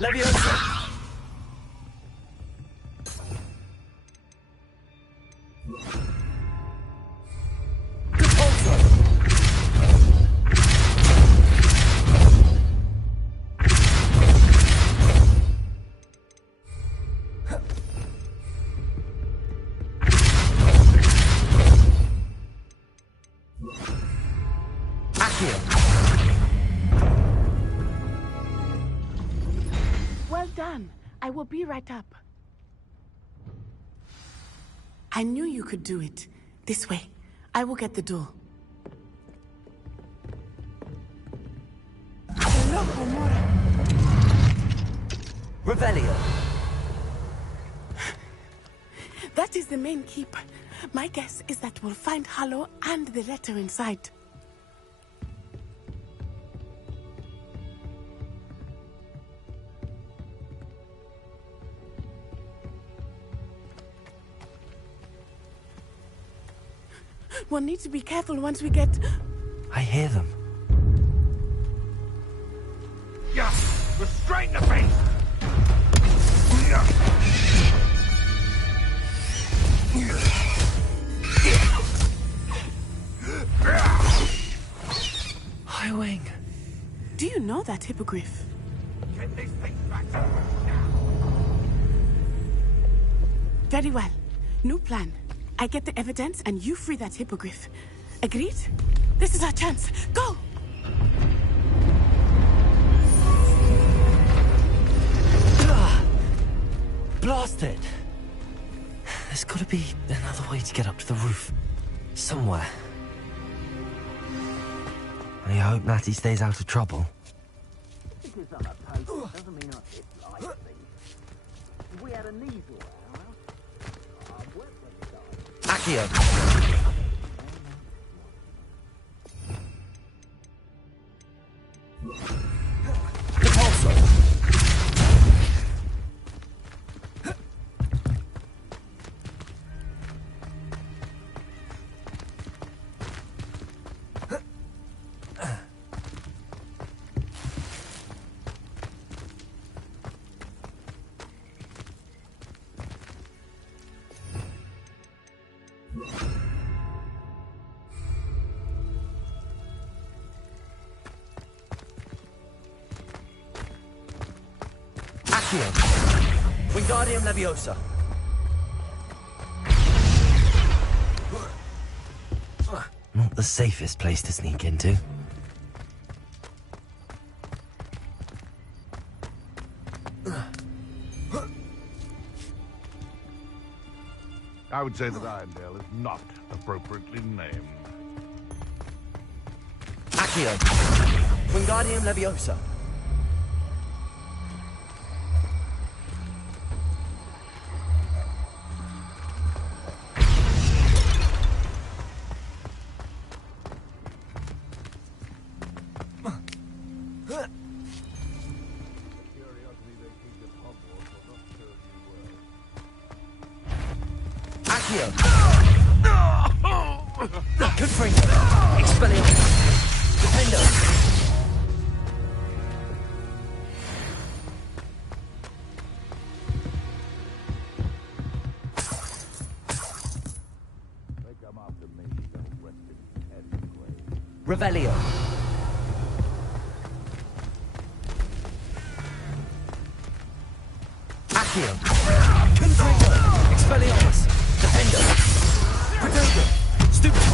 Leviosa! Well done. I will be right up. I knew you could do it. This way. I will get the door. Revelio. That is the main keep. My guess is that we'll find Harlow and the letter inside. We'll need to be careful once we get... I hear them. Yeah! Restrain the beast! Highwing. Do you know that hippogriff? Get these things back to now! Very well. New plan. I get the evidence and you free that hippogriff. Agreed? This is our chance. Go! Blasted! There's gotta be another way to get up to the roof. Somewhere. I hope Natty stays out of trouble. Because I'm a post doesn't mean I dislike things. If we had a needle at our house, I'd work with the guy. Accio! Wingardium Leviosa. Not the safest place to sneak into. I would say that Irondale is not appropriately named. Accio. Wingardium Leviosa. Revelio. Accio. Confringo. Expelliarmus. Defendo. Predator. Stupefy.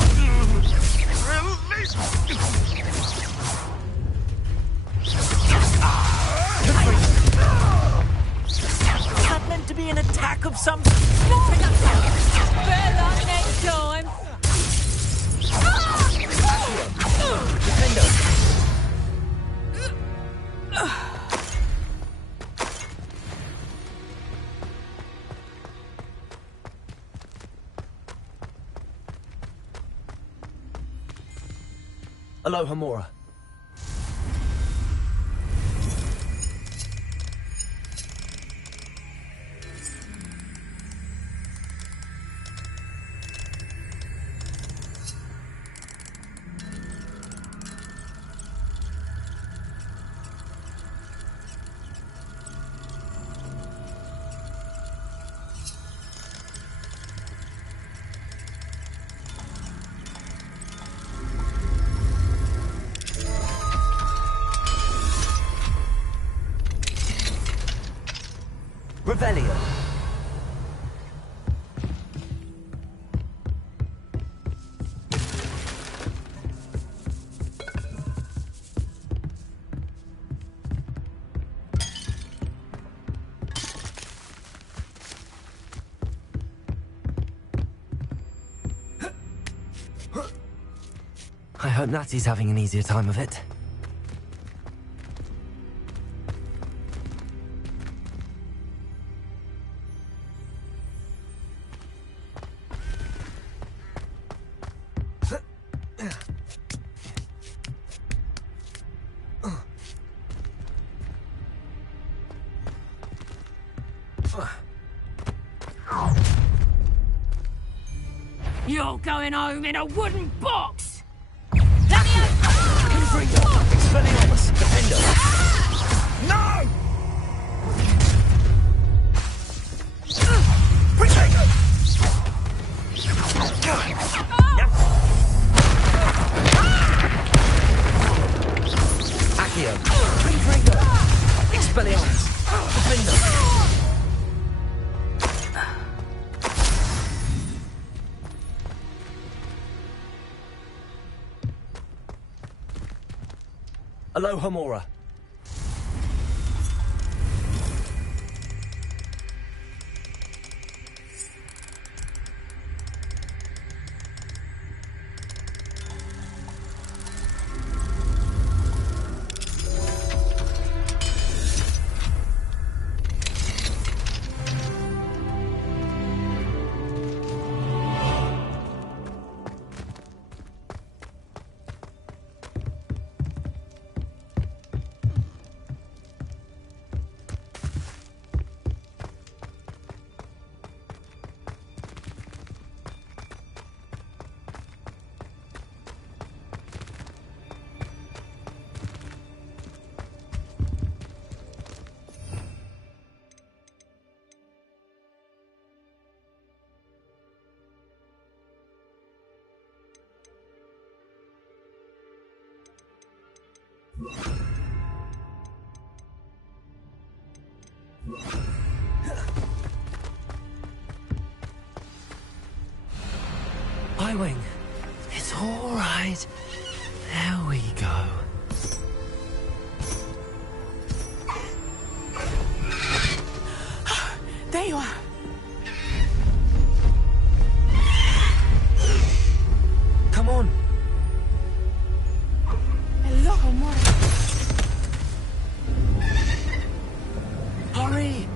Is that meant to be an attack of some sort? Bear that next time. Defendo. Aloha Mora. Revelio. I hope Natty's having an easier time of it. You're going home in a wooden box! Expelliarmus! Defender! No! Accio! Confringo! Expelliarmus! Defender! Aloha Mora. I-Wing. It's all right. There we go. There you are. Come on. Aloha Mora. Hurry!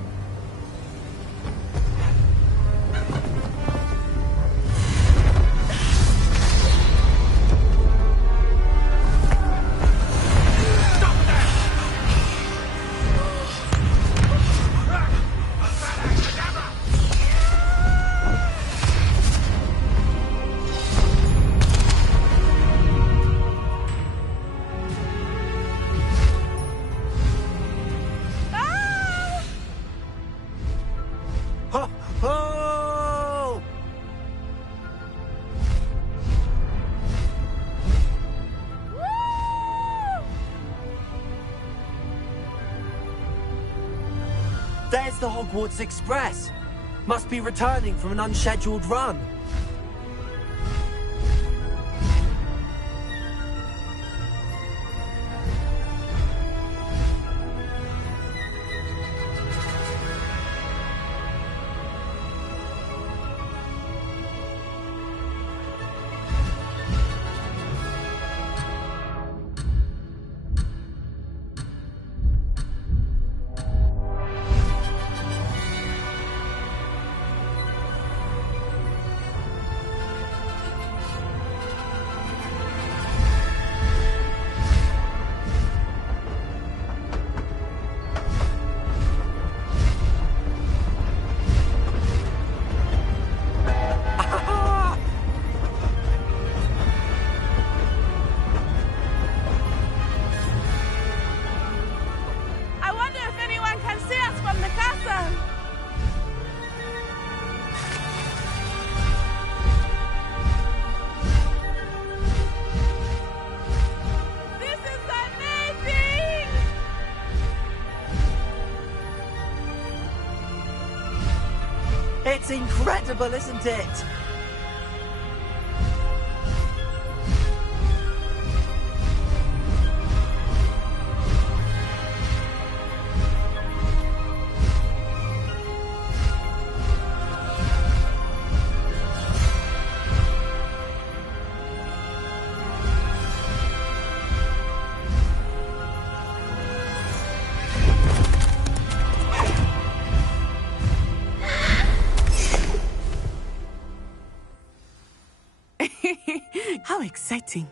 Oh! There's the Hogwarts Express. Must be returning from an unscheduled run. It's incredible, isn't it? How exciting.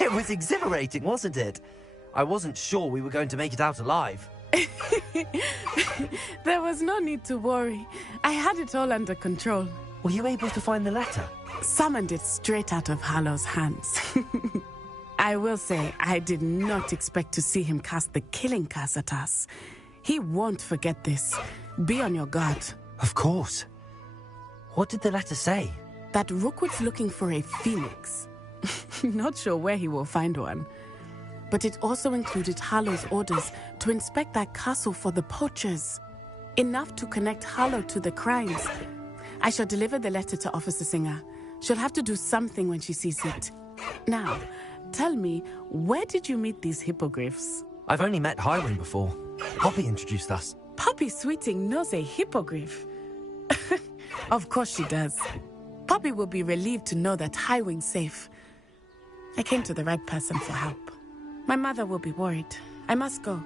It was exhilarating, wasn't it? I wasn't sure we were going to make it out alive. There was no need to worry. I had it all under control. Were you able to find the letter? Summoned it straight out of Harlow's hands. I will say, I did not expect to see him cast the killing curse at us. He won't forget this. Be on your guard. Of course. What did the letter say? That Rookwood's looking for a phoenix. Not sure where he will find one. But it also included Harlow's orders to inspect that castle for the poachers. Enough to connect Harlow to the crimes. I shall deliver the letter to Officer Singer. She'll have to do something when she sees it. Now, tell me, where did you meet these hippogriffs? I've only met Highwing before. Poppy introduced us. Poppy Sweeting knows a hippogriff. Of course she does. Poppy will be relieved to know that Highwing's safe. I came to the right person for help. My mother will be worried. I must go.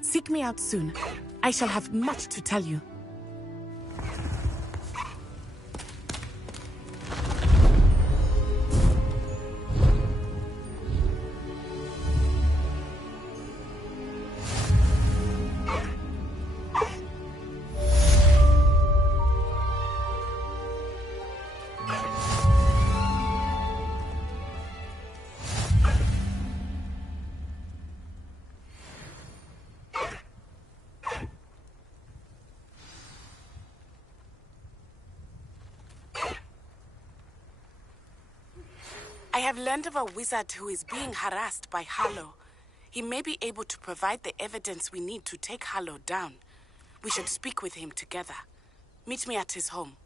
Seek me out soon. I shall have much to tell you. I have learned of a wizard who is being harassed by Harlow. He may be able to provide the evidence we need to take Harlow down. We should speak with him together. Meet me at his home.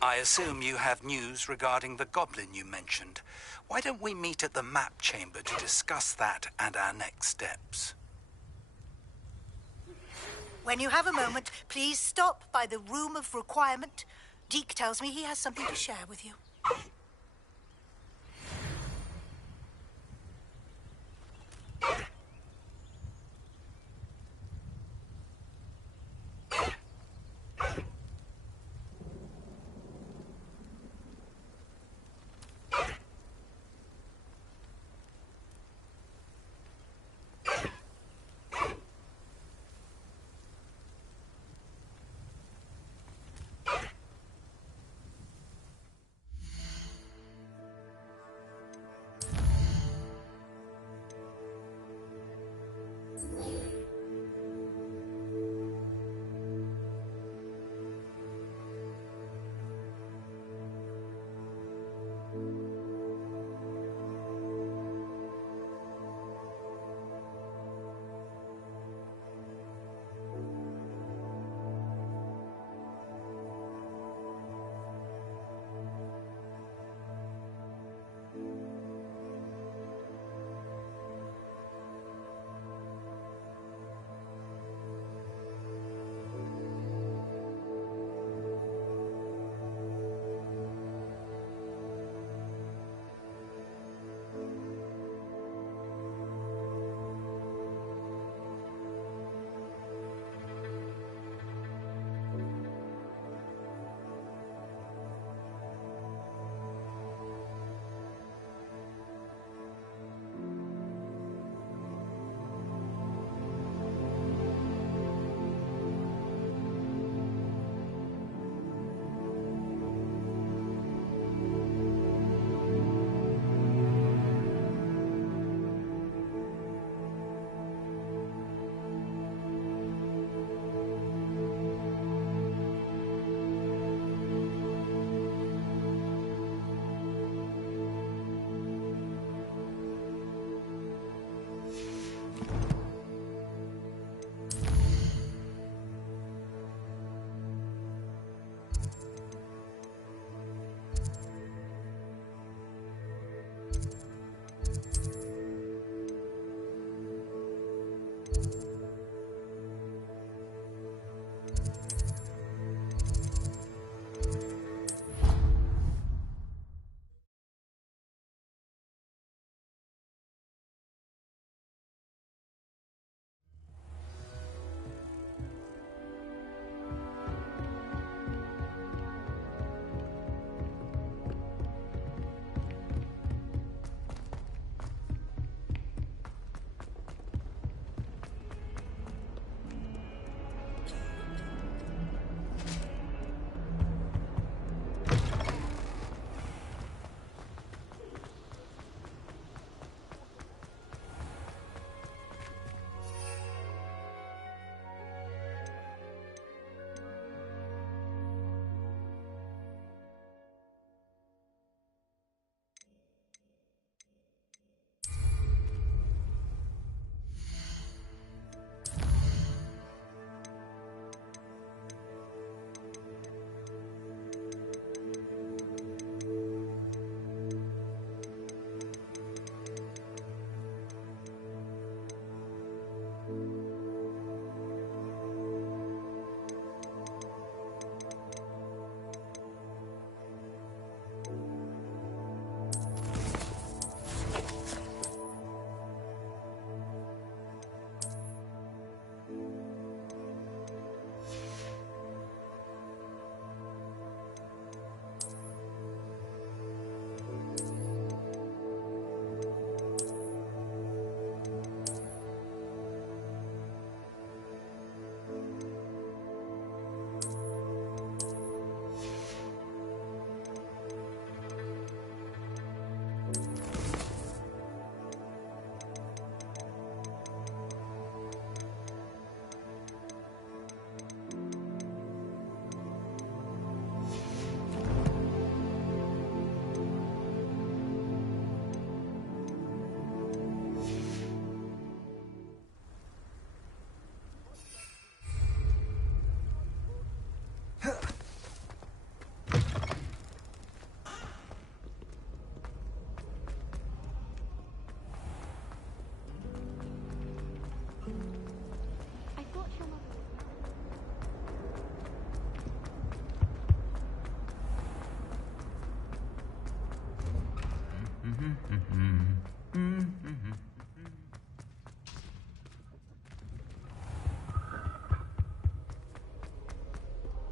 I assume you have news regarding the goblin you mentioned. Why don't we meet at the map chamber to discuss that and our next steps? When you have a moment, please stop by the room of requirement. Deke tells me he has something to share with you.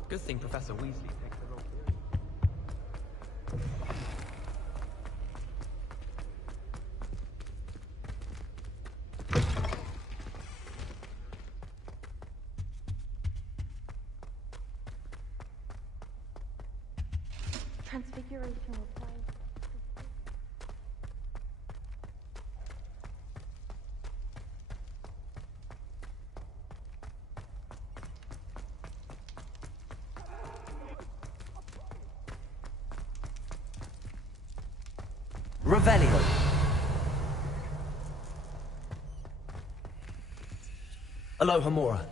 Good thing Professor Weasley takes the role. Transfiguration replies. Revelio. Aloha Mora.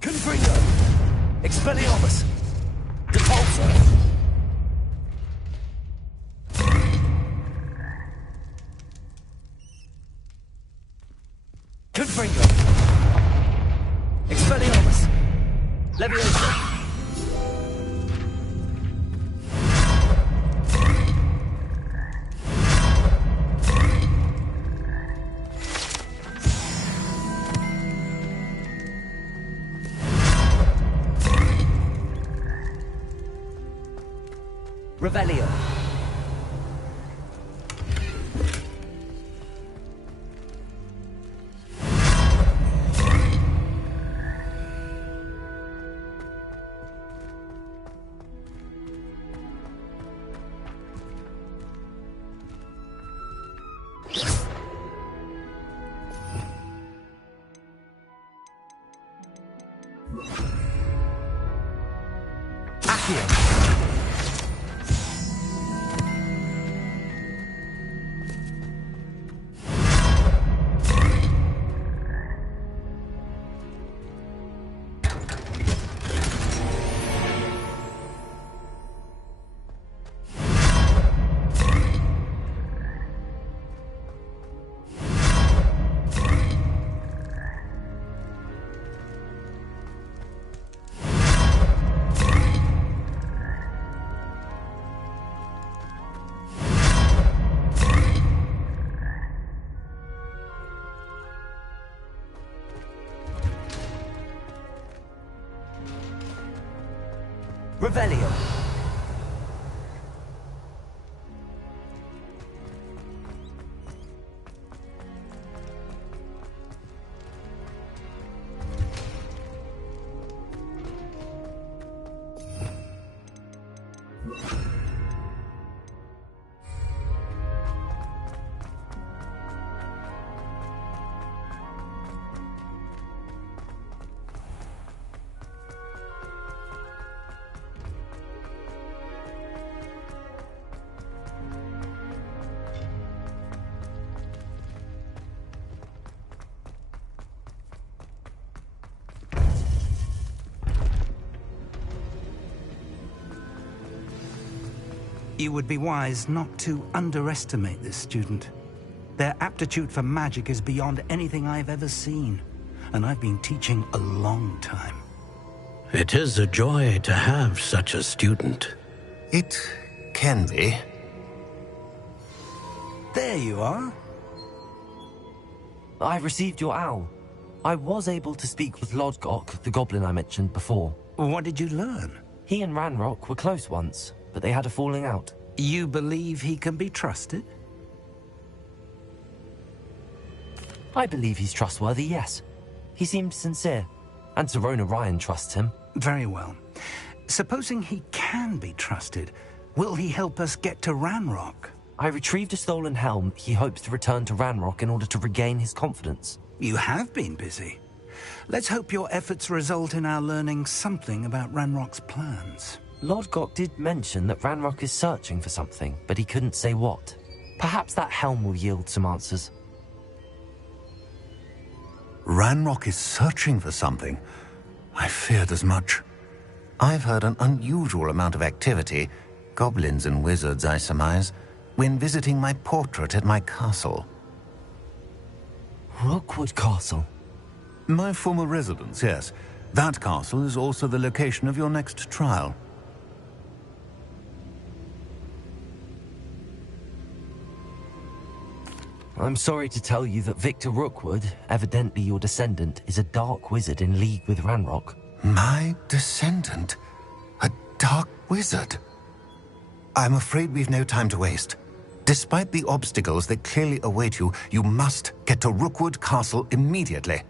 Confringo! Expelliarmus! Depulso! Confringo! Expelliarmus! Leviosa! Revelio. Accio! Revelio. You would be wise not to underestimate this student. Their aptitude for magic is beyond anything I've ever seen, and I've been teaching a long time. It is a joy to have such a student. It can be. There you are. I received your owl. I was able to speak with Lodgok, the goblin I mentioned before. What did you learn? He and Ranrock were close once, but they had a falling out. You believe he can be trusted? I believe he's trustworthy, yes. He seemed sincere, and Serona Ryan trusts him. Very well. Supposing he can be trusted, will he help us get to Ranrock? I retrieved a stolen helm he hopes to return to Ranrock in order to regain his confidence. You have been busy. Let's hope your efforts result in our learning something about Ranrock's plans. Lodgok did mention that Ranrock is searching for something, but he couldn't say what. Perhaps that helm will yield some answers. Ranrock is searching for something. I feared as much. I've heard an unusual amount of activity, goblins and wizards, I surmise, when visiting my portrait at my castle. Rookwood Castle? My former residence, yes. That castle is also the location of your next trial. I'm sorry to tell you that Victor Rookwood, evidently your descendant, is a dark wizard in league with Ranrock. My descendant? A dark wizard? I'm afraid we've no time to waste. Despite the obstacles that clearly await you, you must get to Rookwood Castle immediately.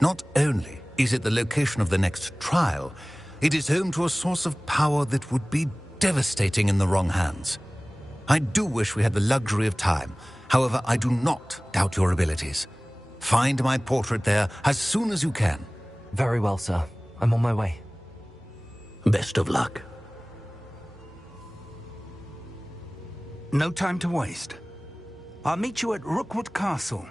Not only is it the location of the next trial, it is home to a source of power that would be devastating in the wrong hands. I do wish we had the luxury of time. However, I do not doubt your abilities. Find my portrait there as soon as you can. Very well, sir. I'm on my way. Best of luck. No time to waste. I'll meet you at Rookwood Castle.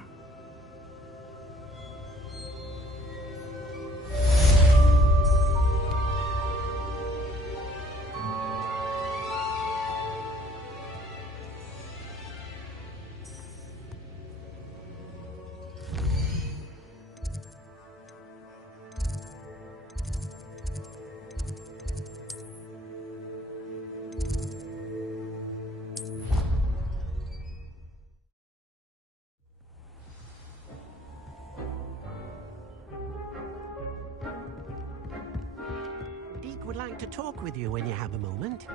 Deke would like to talk with you when you have a moment.